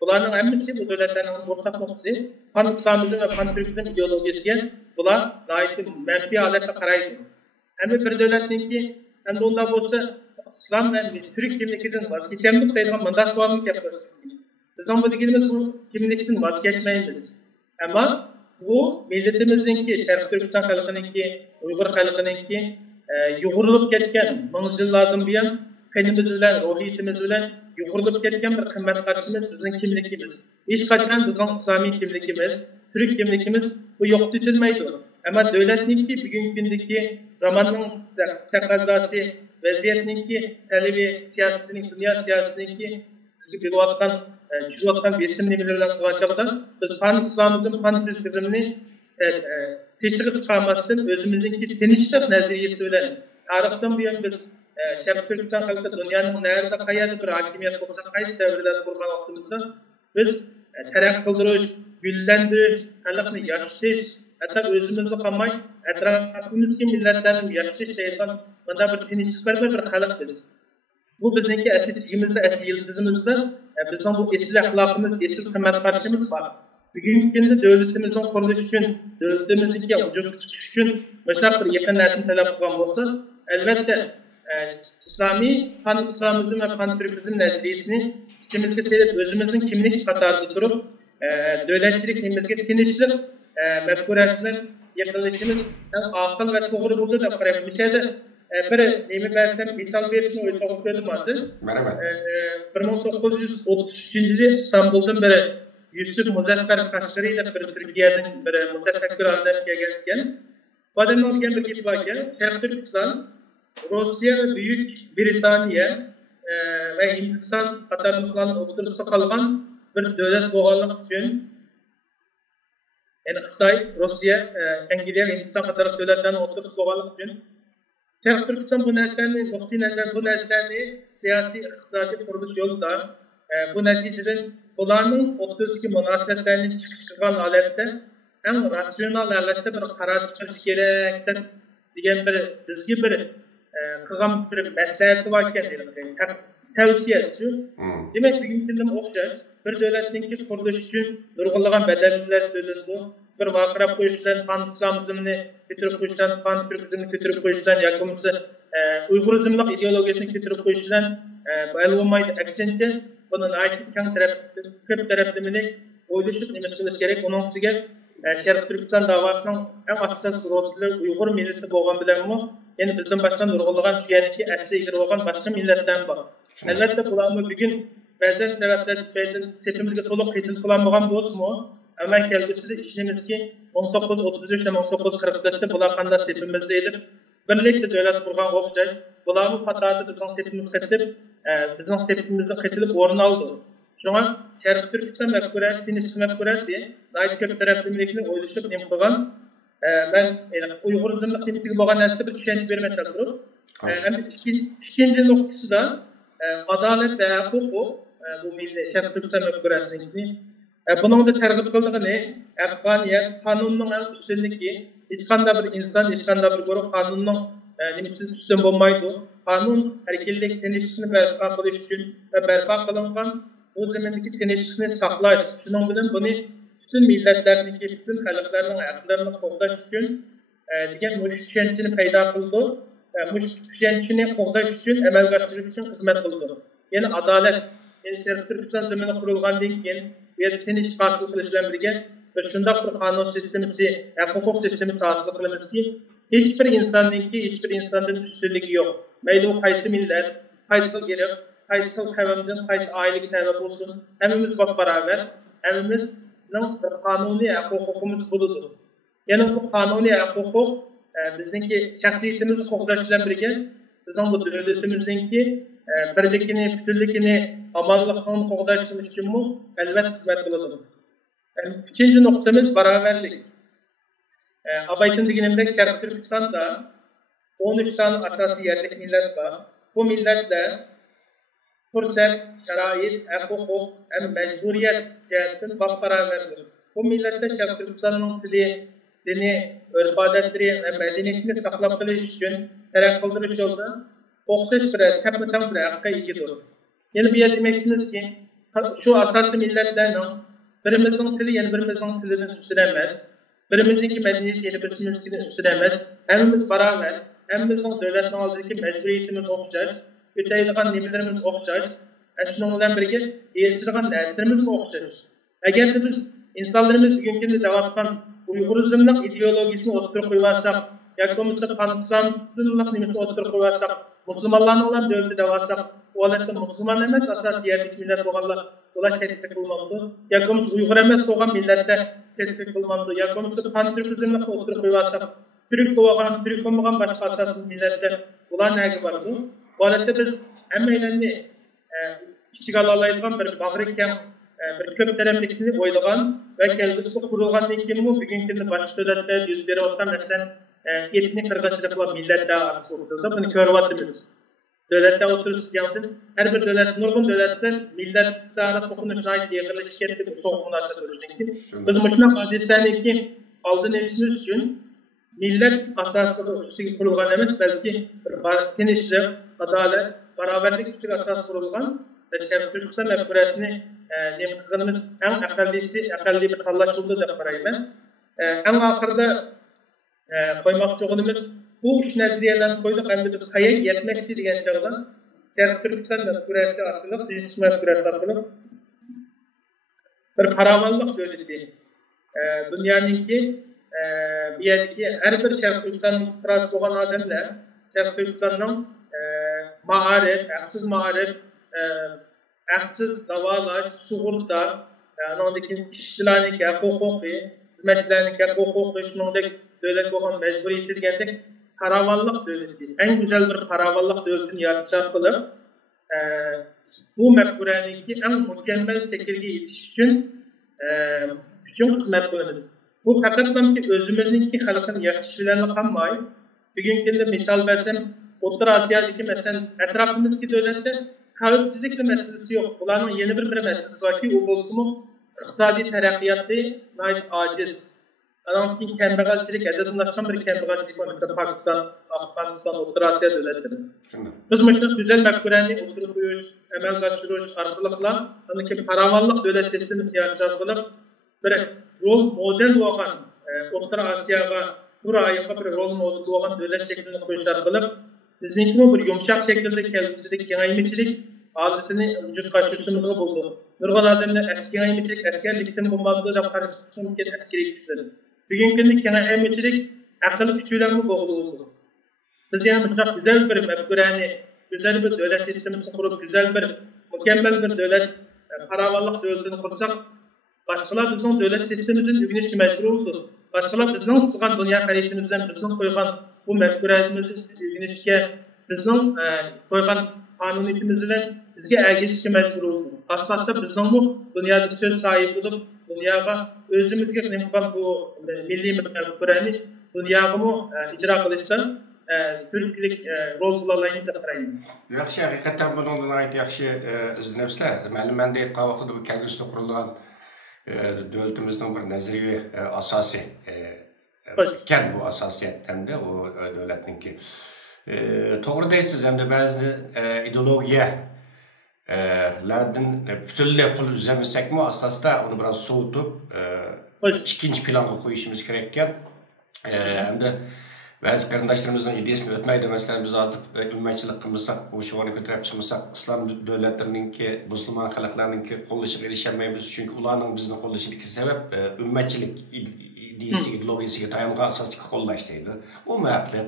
Bularning hammasi bu davlatlarning o'rtaq nuqtasi pan islomizm va pan turkizm ideologiyasiga bular manfiy holatda qaraydi. Hamma bir davlatniki endi unday bo'lsa islom va turk kimligidan voz kechamiz deydigan bunday savolni gapiramiz. Bizning bu deganimiz bu kimlikdan voz kechmaymiz. Ammo bu millatimizniki, Sharq Turkiston xalqininki, Uyg'ur xalqininki yugurilib ketgan ming'izlardan buyon qanimiz bilan, ruhiyatimiz bilan yugurilib ketgan bir qimmat qarsimiz bizning kimligimiz. Hech qachon bizning islomiy kimligimiz, turk kimligimiz bu yo'qotilmaydi. Ammo davlatniki bugungi kundagi zamonning taqozosi, vaziyatniki talabi siyosatining, dunyo siyosatininki bizga beryotgan, tushayotgan besimni bilan qilganchaqda biz pan islomizm, pan turkizmni teshib chiqarmasdan o'zimizniki tinchlik nazariyasi bilan tarixdan buyon biz Sharq Turkiston xalqi dunyoning nerede qayerda bir hokimiyat bo'lsa, qaysi davrlarda bo'lgan vaqtimizda biz taraqqiy qildirish, gullantirish, xalqni yoshitish, hatto o'zimizni qolmay atrofimizga millatlarni yoshitish deydigan bunda bir tinchlikparvar bir xalq biz. Bu bizniki asl chigimizda, asl yıldızımızda bizning bu esil axloqimiz, esil qimmat qarashimiz bor. Bugungi kunda davlatimizning qurilishi uchun, davlatimizga vujudga chiqish uchun boshqa bir yaqin narsani talab qilgan bo'lsa, albatta İslami, pan İslamizm ve pan Türkizm nazariyasini içimizde serip özümüzün kimlik katarda durup devletçilikimizde tinçlik, mefkurasının yakılışımız akıl ve doğru buldu da parayım. Mesela bir neymi versem misal verisini uygulayıp gördüm adı. 1933 yılı İstanbul'dan beri Yusuf Muzaffer Kaşgari ile bir Türkiye'nin bir mütefekkir haline gelirken bu adamın bir gibi varken Şarkı Türkistan Rusya ve Büyük Britanya ve Hindistan qatarlıqlarının o'rtasida qolgan bir davlat bo'lganlik uchun, ya'ni Xitoy, Rossiya, Angliya, Hindiston qatorli davlatlarning o'rtasida bo'lganlik uchun Sharq Turkiston bu narsalarni nuqtai nazar bu narsalarni siyosiy, iqtisodiy qurilish yo'lida bu natijadan ularning o'rtasidagi munosabatlarni chiqish qilgan holatda eng ratsional holatda bir qaror chiqarish kerak degan bir bizga bir qilgan bir maslahati bor ekan tavsiyasi. Demak, bugungi kunda o'xshash bir davlatningki qurilish uchun nurg'unlagan badallar to'lanadi. Bir vaqirab qo'yishdan, pan islomizmni ko'tarib qo'yishdan, pan turkizmni ko'tarib qo'yishdan yoki bo'lmasa uyg'urizmlik ideologiyasini ko'tarib qo'yishdan bo'lmaydi. Aksincha, buni keng tarafli, ko'p taraflama o'ylashib nima qilish kerak. Uning ustiga Sharq Turkiston davosining eng asosiy ro'yxatida Uyg'ur millati bo'lgan bilanmi, ya'ni bizdan boshqa nurg'unlagan shu yerdagi asli egri bo'lgan boshqa millatlar bor. Albatta bularni bugun ba'zan sabablar tufayli sepimizga to'liq qiyin qilolmagan bo'lsa-mu, amal kelgusida ishimizki 1933 va 1944da bular qanday sepimizda edi, birlikda davlat qurgan o'xshash, bularni qatorida bizning sepimiz qatib, bizning sepimizda qatilib o'rin oldi. Shunga Sharq Turkiston mafkurasi, tinchlik mafkurasi, ko'p taraflilikni o'ylashib nima qilgan. Ben Uyg'urizmlik temsilga bo'lgan narsada bir tushuncha bermasam turib, ikkinchi nuqtasi da adolat va huquq bu milliy Sharq Turkiston mafkurasiniki. Bunun da targ'ib qildig'ini haqqoniyat, qonunning ustunligi, hech qanday bir inson, hech qanday bir guruh qonunning nimasidan ustun bo'lmaydi. Qonun erkinlik, tinchlikni barpo qilish uchun va barpo qilingan bu zamindagi tinchlikni saqlash, shuning bilan buni bütün milletlerindeki, bütün xalqlarning haqlarini qo'llash uchun degan tushunchani paydo qildi. Tushunchani qo'llash uchun, amalga oshirish uchun xizmat qildi. Ya'ni adolat, ya'ni Sharq Turkiston zamini qurilgandan keyin bu yerda tinch hosil qilish bilan birga bir shunday bir qonun sistemasi, huquq sistemasi hosil qilamizki, hech bir insondan ustunligi yo'q. Mayli u qaysi millat, qaysi guruh, qaysi qavmdan, qaysi oilaga tabi bo'lsin, hammamiz barobar, hammamiz qonuniy huquqimiz bo'ladi. Ya'ni bu qonuniy huquq bizningki shaxsiyatimizni qo'llash bilan birga bizning bu davlatimizningki birligini, butunligini, omonligini qo'llash uchun albatta xizmat qiladi. Uchinchi nuqtamiz barobarlik. Abaytin deganimdek Sharq Turkistonda 13 tane asosiy yerlik millat bor. Bu millatlar fursat, sharoit, huquq, mecburiyet cihetten barobardir. bu millette Şarkı Türkistan'ın tili, dini, örf adetleri ve medeniyetini saklap kılış için terek kıldırış yolda okşaş bir tepmeten bir hakka ikidir. Yani bir demekçiniz ki şu asası milletlerinin birimizin tili yeni birimizin tilinin üstünemez. Birimizdeki medeniyet yeni birimizin üstünemez. Hemimiz beraber, hemimizin devletin aldığındaki mecburiyetimiz okşar. Öteydiğen nimelerimiz okşar. Şununla birlikte değiştirgen derslerimiz okşar. Eğer de biz insanlarımız bugünkü devatkan Uygurizmlik ideolojisini ortaya koyarsak, yakımızda Pakistan'lık nimesi ortaya koyarsak, Müslümanların olan devleti devarsak, o alette Müslüman emez, asas yerlik millet oğanlar ola çetik kılmamdı. Yakımız Uygur emez oğan millette çetik kılmamdı. Yakımızda Pan-Türkizmlik ortaya koyarsak, Türk oğan, Türk olmayan başka asasız millette ola negi vardı. O alette biz emmeyle iştigal alaydıgan bir bağırken bir köp teremlikini oylagan ve kelgisi kurulgan denkimi bugünkü başka devletler yüzleri olsan mesela etnik kırgınçılıkla millet daha az kurtuldu. Bunu körvatımız. Devlette oturuş diyordun. Her bir devlet, nurgun devletler millet daha tokunuşuna ait yığılış şirketi bu soğukunlarda görüştük. Biz Müslüman hadislerindeki aldığın eşiniz için millet asaslı üstü kurulgan emez belki tenişli, adalet, beraberlik üstü asas kurulgan ve Türkistan mefkuresini nemkıgınımız en akalli bir kallaşıldı da parayı ben. En ahırda koymak çoğunumuz bu üç nezriyeden koyduk hem de kaya yetmekçi diyen çağdan Türkistan mefkuresi atılıp, Dinsiz mefkuresi atılıp bir paravanlık devleti. Dünyanınki bir yerdeki her bir Türkistan'ın fırası olan adamlar Türkistan'ın mağarif, aksız mağarif, aksız davalaş, suğurda, ondaki işçilerindeki hukuku, hizmetçilerindeki hukuku, şunundaki devlet olan mecburiyeti diyendik paravanlık devleti. En güzel bir paravanlık devletini yaratacak kılıp bu mefkurendeki en mükemmel şekilde yetiş için hizmet kılınız. Bu hakikaten ki özümüzdeki halkın yaşçılarına kalmayı bugünkü misal versem Orta Asya'daki mesela etrafımızdaki devlette kavimsizlik meselesi yok. Bunların yeni bir meselesi var ki o bolsumu iktisadi terakkiyatı nait aciz. Adamın kembegalçilik, edadımlaşkan bir kembegalçilik var. Mesela Pakistan, Afganistan, Orta Asya devletleri. Biz mesela güzel mefkureni oturup uyuş, emel kaçırış, arkalıkla ondaki paravanlık devlet sistemi siyaseti bulup bir rol model olan Orta Asya'ya buraya bir rol model olan devlet şeklinde koyuşlar bulup bizimki bir yumuşak şekilde kendisindeki kengayimçilik adetini vücut karşısımızda buldu. Nurgan adamlar eski kengayimçilik, askerlikten bulmadığı da karşısında askeri güçleri. Bugünkü kengayimçilik akıllı küçüğünden boğuldu. Biz yani mesela güzel bir mefkureni, güzel bir devlet sistemini kurup, güzel bir, mükemmel bir devlet, paravanlık devletini kursak, başkalar bizim devlet sistemimizin ügünüşü mecbur oldu. Başkalar bizden sıkan dünya kariyetimizden bizden koygan bu mefkuretimizin ügünüşüge, bizden koygan kanuniyetimizden bizge ergişişe mecbur oldu. Başkalar bizden bu dünyada söz sahibi olup, dünyaya özümüzge nemkan bu milli mefkureni dünyaya bu icra kılıçtan Türkçülük rol bulalayını da qarayın. Yaxşı, hakikaten bununla ait yaxşı izlenipsizler. Mənim de aytqan vaqtida bu kelgusida qurilgan devletimizin bir nazariy asası ken bu asasiyetten de o devletinki. Doğru deysiz hem de bazı ideologiyalardan bütünlüğe kul üzemesek mi asasda onu biraz soğutup ikinci plana koyuşumuz gerekken hem de bazı kardeşlerimizin ideyasını ötmeydi. Mesela biz azıcık ümmetçilik kılmışsak, bu şuanı götürüp çıkmışsak, İslam devletlerininki, Müslüman halklarınki kollaşıp erişemeyiz. Çünkü ulanın bizim kollaşıdaki sebep ümmetçilik ideyası, ideolojisi dayanığa asaslı kollaştıydı. O mevkli.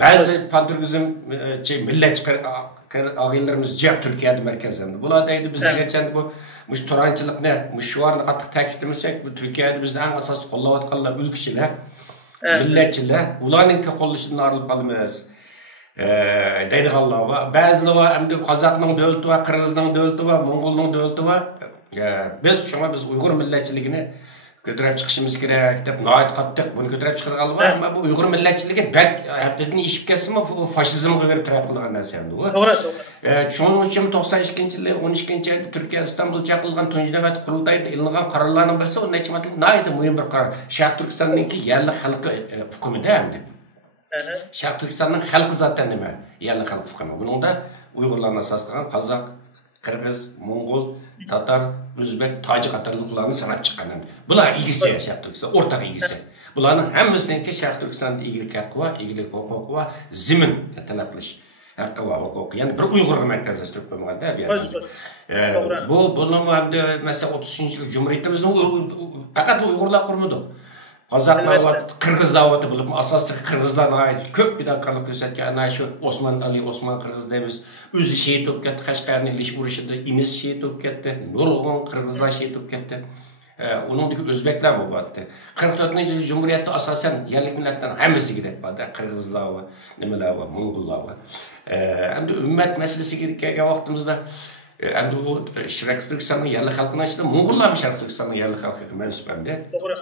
Bazı Pan-Türkizm milletçi ağırlarımız cihaz Türkiye'de merkezlerinde. Buladaydı bize geçen bu müşturancılık ne? Müştuvarını katlık takip etmesek, bu Türkiye'de bizde en asaslı kollavatkallar ülküçüler. Milletçiler, ulanınki kollaşından ayrılıp kalmayız. Deydik Allah'a. Bazıları hem de Kazak'ın devleti var, Kırgız'ın devleti var, Mongol'un devleti var. Biz Uygur milletçiliğini ko'tarib chiqishimiz kerak deb nihoyat qattiq buni ko'tarib chiqarganlar bor. Ammo bu Uyg'ur millatchiligi bak haddidan ishib ketsa-mu, bu fashizmga kirib taraf qilgan narsa endi bu. To'g'ri. Shuning uchun 92-yil 12-yilda Turkiya Istanbulda qilgan tunji navbat qurultayida ilingan qarorlarning birisi u necha marta nihoyat muhim bir qaror. Sharq Turkistonninki yerli xalqi hukmida endi. Sharq Turkistonning xalqi zaten nima? Yerli xalq hukmi. Buningda Uyg'urlarni asos qilgan Qozoq, Qirg'iz, Mo'ng'ul, Tatar, O'zbek, Tojik qatorliqlarni sanab chiqqan. Bular egisi Sharq Turkiston, o'rtaq egisi. Bularning hammasiningki Sharq Turkistonda egalik haqqi va egalik huquqi va zimin talab qilish haqqi va huquqi. Ya'ni bir Uyg'urga markazlashtirib qo'ymaganda bu yerda. Buning hamda masalan 30-yil Cumhuriyetimizning faqat Uyg'urlar qurmadik. Qozaqlar va Qirg'izlar bo'lib asosiy Qirg'izlarga ait ko'p bidakorlik ko'rsatgan ana shu Osman Qirg'iz deymiz. O'zi shehid bo'lib ketdi, Qashqarning ilish urushida imis shehid bo'lib ketdi, nurg'un Qirg'izlar shehid bo'lib ketdi. Uningdagi o'zbeklar bo'ldi. 44-yil Cumhuriyatda asosan yerlik millatlarning hammasiga ketdi. Qirg'izlar va nimalar va Mo'ng'ullar va endi ummat masalasiga kelgan vaqtimizda endi bu Sharq Turkistonning yerli xalqining ichida Mo'ng'ullar ham Sharq Turkistonning yerli xalqiga mansub hamda. To'g'ri.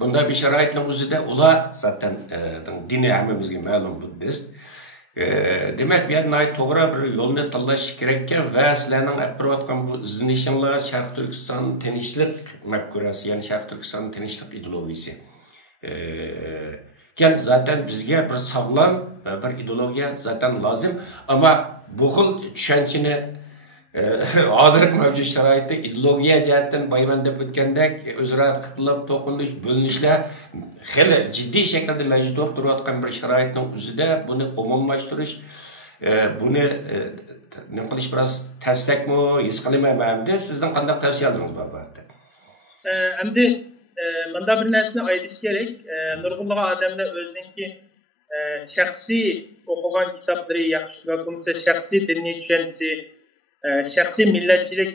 Bunda bir sharoitning o'zida ular zaten dini hammamizga ma'lum buddist. Demak, bu yerda to'g'ri bir yo'lni tanlash kerak ekan va sizlarning aytayotgan bu izlanishinglar Sharq Turkiston tinchlik mafkurasi, ya'ni Sharq Turkiston tinchlik ideologiyasi. Zaten bizga bir sog'lom bir ideologiya zaten lozim, ammo bu xil tushunchani hozirgi mavjud sharoitda ideologiya jihatdan bayman deb o'tgandek o'zaro qitilib to'qinish bo'linishlar xeli jiddiy shaklda mavjud bo'lib turayotgan bir sharoitning o'zida buni umumlashtirish, buni nima qilish biroz tasdiqmi his qilmayman deb sizdan qanday tavsiyalaringiz bor bu yerda? Endi bunda bir narsani aytish kerak. Nurg'unlar odamlar o'zininki shaxsiy o'qigan kitoblari yaxshi va bo'lmasa shaxsiy diniy tushunchasi, shaxsiy millatchilik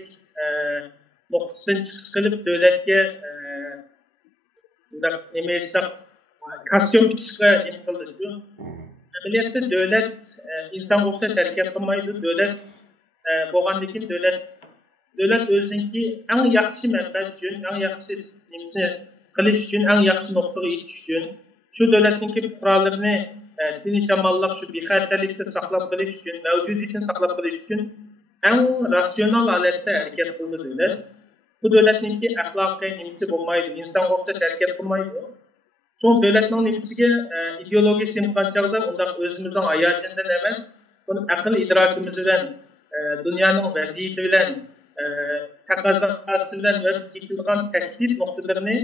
nuqtasidan chiqish qilib davlatga nima desam kostyum tikishga intildi. Amaliyotda davlat insonga o'xshash harakat qilmaydi. Davlat bo'lgandan keyin davlat o'zininki eng yaxshi manfaat uchun, eng yaxshi nimasi qilish uchun, eng yaxshi nuqtaga yetish uchun shu davlatninki fuqarolarini tinch amallar shu bexatarlikda saqlab qolish uchun, mavjudlikni saqlab qolish uchun eng rasional holatda harakat qiladi. Bu davlatninki axloqiy nimasi bo'lmaydi, insonga o'xshash harakat qilmaydi. So'ng davlatning nimasiga ideologiyasi imkonchaqda unda o'zimizning hayotimizdan emas, buni aql idrokimiz bilan, dunyoning vaziyati bilan, taqozosi bilan va ketilgan taklif nuqtalarini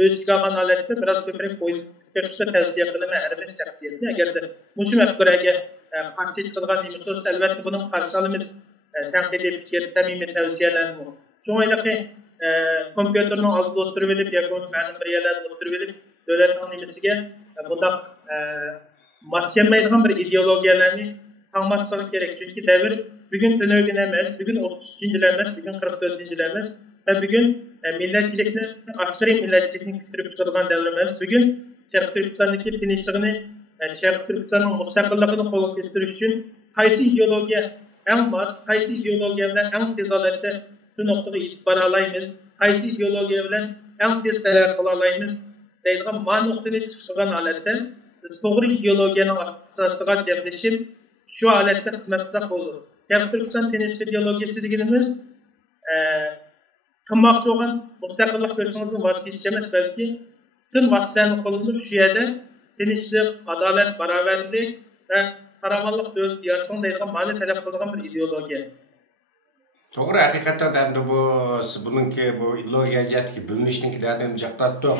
o'z ichiga olgan holatda biroz ko'proq qo'yishga tavsiya qilaman har bir shaxsiyatga. Agarda mushu mafkuraga qarshi chiqilgan nimasi bo'lsa, albatta buni qarshi olamiz. Tanqidiy fikr, samimiy tavsiyalarni. Shuningdek, kompyuterning oldida o'tirib olib, yoki ma'lum bir yerlarda o'tirib olib, davlatning nimasiga bunday mos kelmaydigan bir ideologiyalarni tanlamaslik kerak. Chunki davr bugun tunogin emas, bugun 33-yil emas, bugun 44-yil emas. Va bugun millatchilikni, askariy millatchilikni kutirib chiqargan davr emas. Bugun Sharq Turkistondagi tinchligini, Sharq Turkistonning mustaqilligini qo'lga keltirish uchun qaysi ideologiya eng mos, qaysi ideologiya bilan eng tez holatda shu nuqtaga yetib bora olamiz, qaysi ideologiya bilan eng tez taraqqi qila olamiz deydigan ma'no nuqtani chiqish qilgan holatda biz to'g'ri ideologiyaning asosiga jamlashib shu holatda xizmat qilsak bo'ladi. Sharq Turkiston tinchlik ideologiyasi deganimiz qilmoqchi bo'lgan mustaqillik ko'rishimizni voz kechish emas, balki butun vositalarni qo'llanib shu yerda tinchlik, adolat, barobarlik va farovonlik davlat yaratgan deydigan ma'no talab qiladigan bir ideologiya. To'g'ri, haqiqatan endi buningki bu ideologiya jihatdagi bo'linishninki dadam jaqtatdi.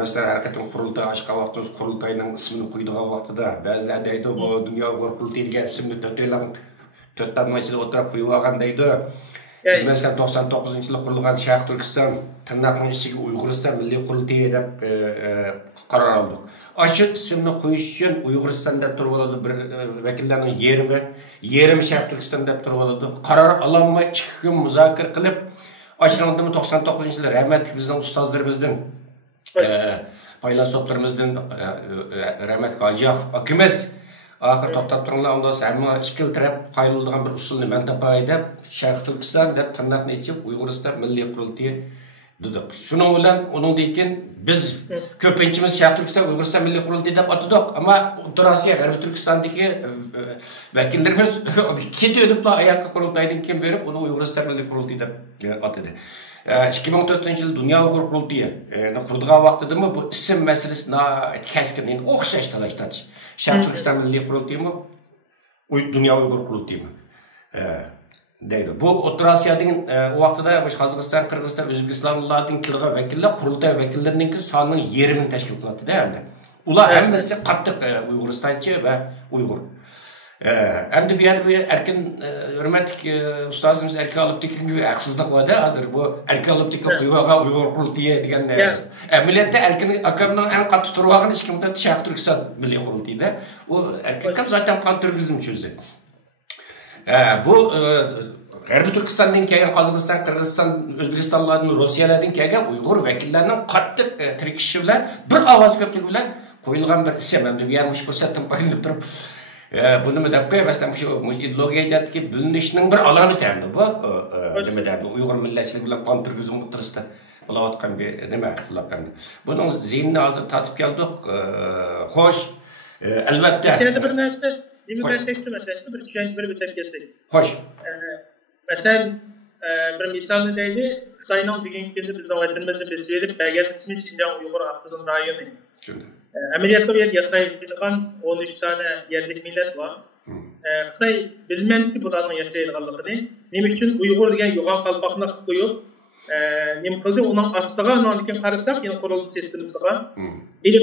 Masalan, haqiqatan qurultay ochgan vaqtimiz qurultayning ismini qo'ydigan vaqtida ba'zilar deydi bu dunyo qurultay degan ismni to'rtdan ichida o'tirib qo'yib olgan deydi. Biz masalan 99-yilda qurilgan Sharq Turkiston tirnoqning ichiga Uyg'uriston milliy qurultayi deb qaror oldik. Shu ismni qo'yish uchun Uyg'uriston deb turib oladi bir vakillarning yerim Sharq Turkiston deb turib oladi. Qaror ololmay 2 kun muzokara qilib, ashundan 99-yilda rahmatli bizning ustozlarimizdan faylasuflarimizdan rahmat Hojiyoq akimiz oxir to'xtab turinglar, unda hamma ikkil taraf qayladigan bir usulni men topay deb Sharq Turkiston deb tirnoqni ichib Uyg'uriston milliy qurultayi dedik. Şunun bilan uningdan keyin biz ko'pinchimiz Sharq Turkiston Uyg'uriston Milliy qurultiyi deb atadik, ammo O'rta Osiyo G'arbiy Turkistondagi vakillarimiz ketib oyoqqa qurultaydan keyin berib, uni Uyg'uriston Milliy qurultiyi deb atadi. 2004 yıl Dünya Uyghur Kurultayı kurduğu vaxtda mı bu isim meselesi keskin, o'xshash talashtaç. Sharq Turkiston Milliy Qurultayı mı, Dünya Uyghur Kurultayı mı deydi. Bu O'rta Osiyoning o vaqtda Qozog'iston, Qirg'iziston, O'zbekistonlardan kelgan vakillar qurultay vakillarining sonining yarmini tashkil qiladi hamda. Ular hammasi qattiq Uyg'uristoncha va Uyg'ur. Endi bu yerda erkin hurmatli ustozimiz Erkin Aliptekin gibi haksızlık var da hazır bu Erkin Aliptekin kuyuğa Uyghur Qurultayı degan amaliyotda Erkin akamning en qattiq turvag'ini hech kim Sharq Turkiston Milliy Qurultayida u Erkin akam zaten pan-turkizm cho'zi. Bu G'arbiy Turkistondan kelgan Qozog'iston, Qirg'iziston, O'zbekistonlardan, Rossiyalardan kelgan Uyg'ur vakillarining qattiq tirkishi bilan bir ovoz ko'pligi bilan qo'yilgan bir ism. Endi bu yerda shu fursatdan foydalanib turib bunu mu deb qo'ymasdan shu ideologiyadagi bo'linishning bir alomati hamda bu nima deydi Uyg'ur millatchilik bilan pan-turkizm o'rtasida bo'layotgan bir nima ixtilof hamda. Buning ziynini hozir tatib keldik. Xo'sh, albatta. Yana bir narsa, bir tushuntirib o'tib kelsak. Xo'sh. Masalan, bir misolni deydi, Xitoyning bugungi kunda bizning vatanimizni besib, bergan ismi Xinjiang Uyg'ur avtonom rayoni. Tushundim. Ameliyatda yasaydigan 13 tane yerlik millet var. Xitoy bilmem ki bularning yashaydiganligini, nima uchun Uyg'ur degan yo'g'on qalpoqni qilib qo'yib, nima qildi, uning ostiga nonkin qarasak, yana qurulti sistemasiga Eli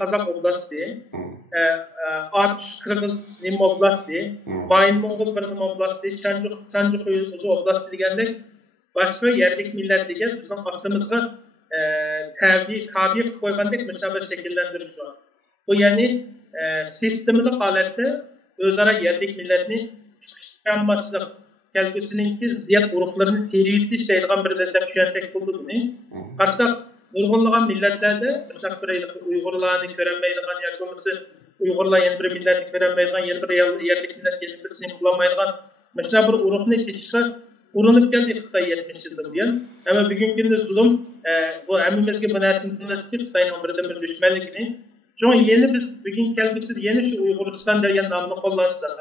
Qazaq oblasti, Arch Qirg'iz nima oblasti, Bayn Mo'ng'ul bir nima oblasti, Sanjuk oblasti degandek boshqa yerlik millat degan bizning ostimizga tabi qo'ygandek mushtabir shakllantirish bor. Bu ya'ni sistemli holatda o'zaro yerlik millatni chiqishlanmaslik kelgusininki ziyat urug'larini teritish deydigan bir deb tushunsak bo'ldi buni. Qarasak, nurg'unlagan millatlarda Uyg'urlarni ko'rolmaydigan yoki bo'lmasa Uyg'urlar yana bir millatni ko'rolmaydigan, yana bir yerlik millat birisini qilolmaydigan mana bir urug'ni chekishga urinib keldi Xitoy 70 yildan buyon. Ama bugungi kunda zulm bu hammamizga bu narsani tushuntirib Xitoyning birdan-bir dushmanligini. Shunga yana biz bugun kelgusida yana shu Uyg'uriston degan nomni qo'llansak,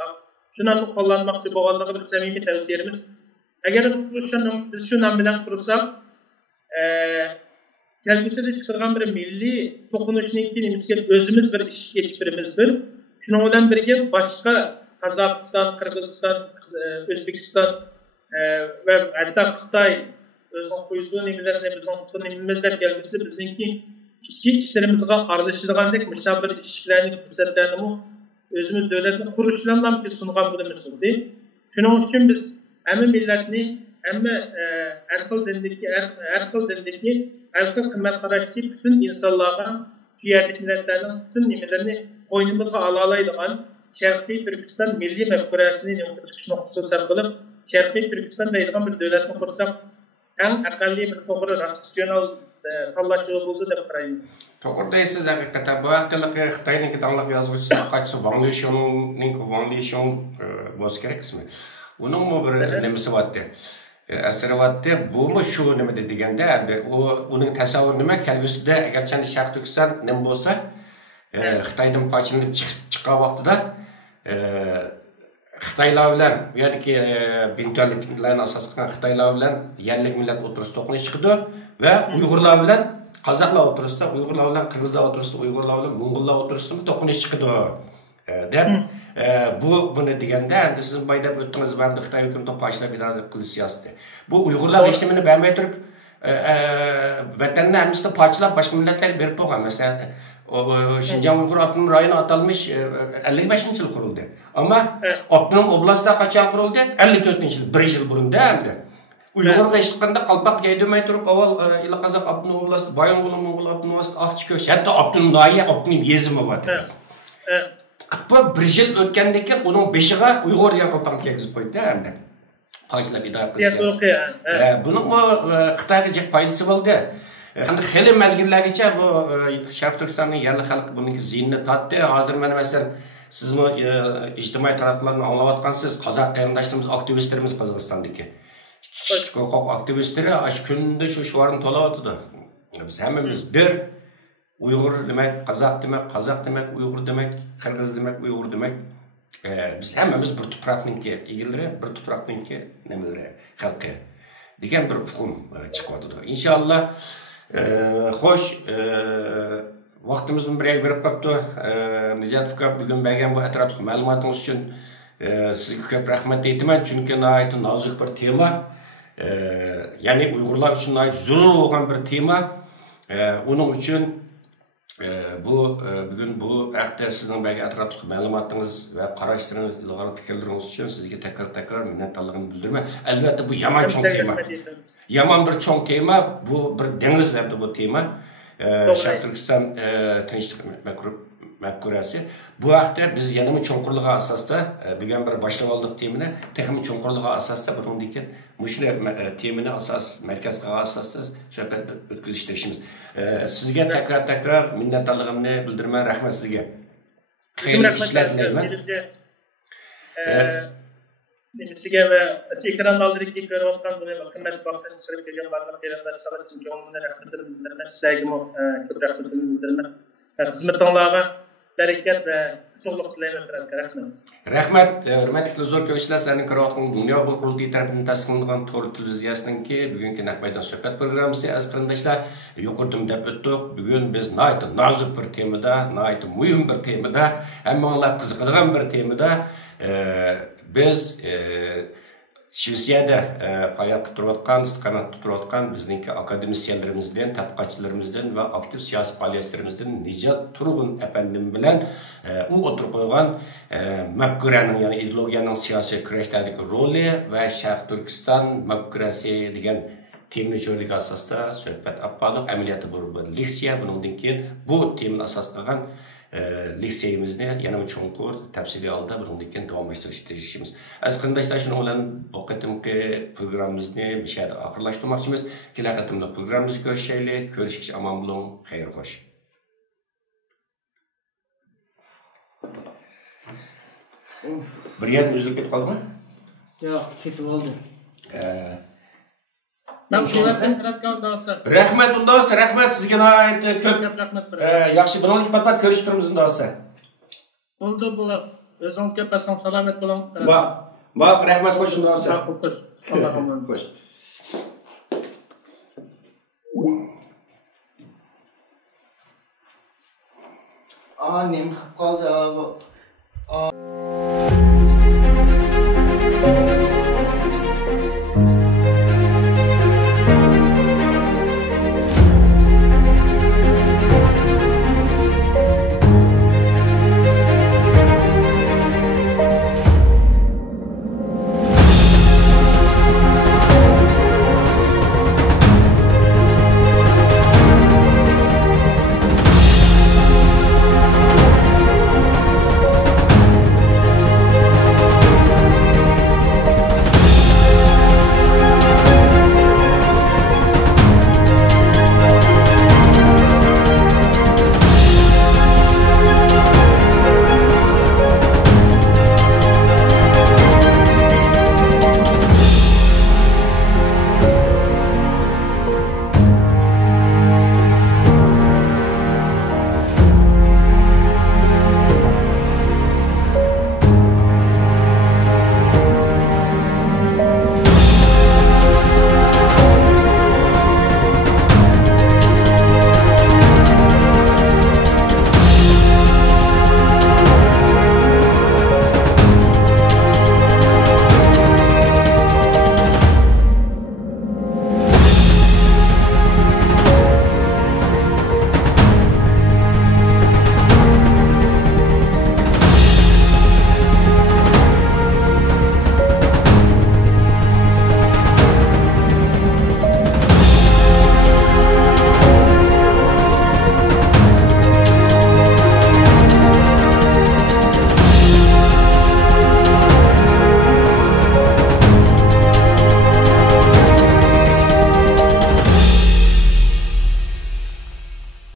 shu nomni qo'llanmoqchi bo'lganligi bir samimiy tavsiyamiz. Agar biz shu nom bilan qursak, kelgusida chiqargan bir milliy to'qinishninki nimasiga o'zimiz bir ish geçiribizdir. Shuning bilan birga boshqa Qozog'iston, Qirg'iziston, O'zbekiston ve hatta Xitoy o'zining qo'yduğu nimalarni bizning nimamizdan kelgisi bizningki ichki ishlarimizga aralashadiganlik mushabir ishlarni ko'rsatganimi o'zimiz davlatni qurishlardan bir sungan bo'lamiz. Shuning uchun biz hamma millatni, hamma har xil dindagi qimmat qarashli butun insonlarga shu yerlik millatlarning butun nimalarni qo'ynimizga olaydigan Sharqiy Turkiston milliy mafkurasini chiqish nuqtasi qilib Sharqiy Turkiston deydigan bir davlatni qursak, eng aqalli bir to'g'ri ratsional tanlash yo'li bo'ldi deb qarayman. To'g'ri deysiz, haqiqatan bu haqdagi Xitoyning dangliq yozuvchisi qaysi Wang Lishong bo'lsa kerak ismi. Uning bir nimasi bo'tdi. Asari bo'tdi. Bu shu nima deganda, uning tasavvuri nima? Kelgusida agarcha Sharq Turkiston nima bo'lsa, Xitoydan parchalanib chiqqan vaqtida Xitoylar bilan bu yerdagi bintoliklarni asos qilgan Xitoylar bilan yerlik millat o'rtasida to'qinish chiqdi va Uyg'urlar bilan Qozoqlar o'rtasida, Uyg'urlar bilan Qirg'izlar o'rtasida, Uyg'urlar bilan Mo'ng'ullar o'rtasida to'qinish chiqdi deb buni deganda endi siz baydab o'tdingiz, ben Xitoy hukumati qarshilab idora qilish siyosati. Bu Uyg'urlar hech nimani bermay turib vatanni hammasida parchalab boshqa millatlarga berib qo'ygan. Masalan, Xinjiang Uyghur Avtonom rayoni atalmış 55 yıl kuruldu. Ama Avtonom oblastlar kaçan kuruldu? 54 yıl, 1 yıl burun değildi. Uygurga chiqqanda qalpoq yeydimay turib, avval Eli Qozaq Avtonom oblasti, Bayonqulu Mo'ng'ul Avtonom oblasti, Aqchiko'sh, hatto Avtonom noya, Avtonom yezimi bor. Bu 1 yil o'tgandan keyin uning beshiga Uyg'ur degan qalpoqni kiygizib qo'ydi endi. Qarshilab idora qildi. Buning Xitoyga jiq foydasi bo'ldi. Endi xeli mezgillargacha bu Sharq Turkistonning yerli xalqi buning ziynini tatdi. Hozir mana masalan sizmi ijtimoiy taraflarni anglayotgansiz, qozoq qarindoshlarimiz, aktivistlarimiz Qozog'istondagi Kişilik hukuk aktivistleri aş gününde şu şuarını tolavatıdı. Biz hemimiz bir Uygur demek, Kazak demek, Uygur demek, Kırgız demek, Uygur demek. Biz hemimiz bir topraknınki ilgileri, bir topraknınki nemeleri, halkı. Degan bir hukm chiqyapti. İnşallah hoş vaqtimizni birga berib qolibdi. Nijat uka bugun bergan bu atrofli ma'lumotingiz uchun sizga ko'p rahmat aytaman, chunki nihoyatda nozik bir tema. Ya'ni Uyg'urlar uchun zarur bo'lgan bir tema. Uning uchun bugun bu haqda sizning bergan atrofli ma'lumotingiz va qarashlaringiz, ilg'or fikrlaringiz uchun sizga takror minnatdorligimni bildiraman. Albatta bu yomon cho'ng tema. Yaman bir çoğun tema, bu bir deniz yaptı bu tema. Şarkı Türkistan Tinçlik Mefkurası. Bu hafta biz yanımı çoğunkurluğa asasda, bir başlık aldık temine, tekimi çoğunkurluğa asasda, bunun diken, müşri temine asas, merkezga asasda sohbet ötküzüşte işimiz. Sizge tekrar minnetdarlığımı bildirme, rahmet sizge. Hayırlı işler dilerim ben. Sizge ve ekran aldırıcı görüyorken bunu kıymetli vaktini sürüp geliyorum. Bazen yerler sabah için yoğunluğuna rahmetini bildirme. Sevgimi çok rahmetini bildirme. Hizmetinlağa bereket ve kusurluk dilerim. Rahmet, hürmetli zor köşkler senin kıraatın Dünya Bu Kurultayı tarafından tasdiqlangan To'g'ri televiziyasininki bugungi Naqmaydan suhbat programmasi aziz qarindoshlar yuqoridan deb o'tdik. Bugun biz nozik bir temada, muhim bir temada, hammalar qiziqadigan bir temada biz Şivsiyada hayat tuturayotgan, istiqomat tuturayotgan bizningki akademisyenlerimizden, tadqiqotchilarimizdan va aktiv siyosiy faoliyatchilarimizdan Nijat Turg'un efendim bilan u o'tirib qo'ygan mafkuraning, ya'ni ideologiyaning siyosiy kurashdagi roli va Sharq Turkiston mafkurasi degan temani jo'rlik asosida suhbat olib qoldik. Amaliyotda bu leksiya, bundan keyin bu temani asos qilgan leksiyamizni yana cho'nqur tafsiliy holda bundan keyin davomlashtirishimiz. Aziz qarindoshlar, shuning bilan bu qatimki programmamizni mishada oxirlashtirmoqchimiz. Kelasi qatimda programmamizni ko'rishaylik. Ko'rishishga omon bo'ling. Xayr xo'sh. Bir yerdan uzilib ketib qoldimi? Yo'q, ketib oldi. Rahmat unda olsa, rahmat sizga nihoyat ko'p yaxshi bilimli batbat ko'rishib turibmiz unda olsa. Bo'ldi, bo'lib. O'zingizga barcha salomat bo'ling. Bak, rahmat qo'sh unda olsa. Qo'sh. Nima qilib qoldi?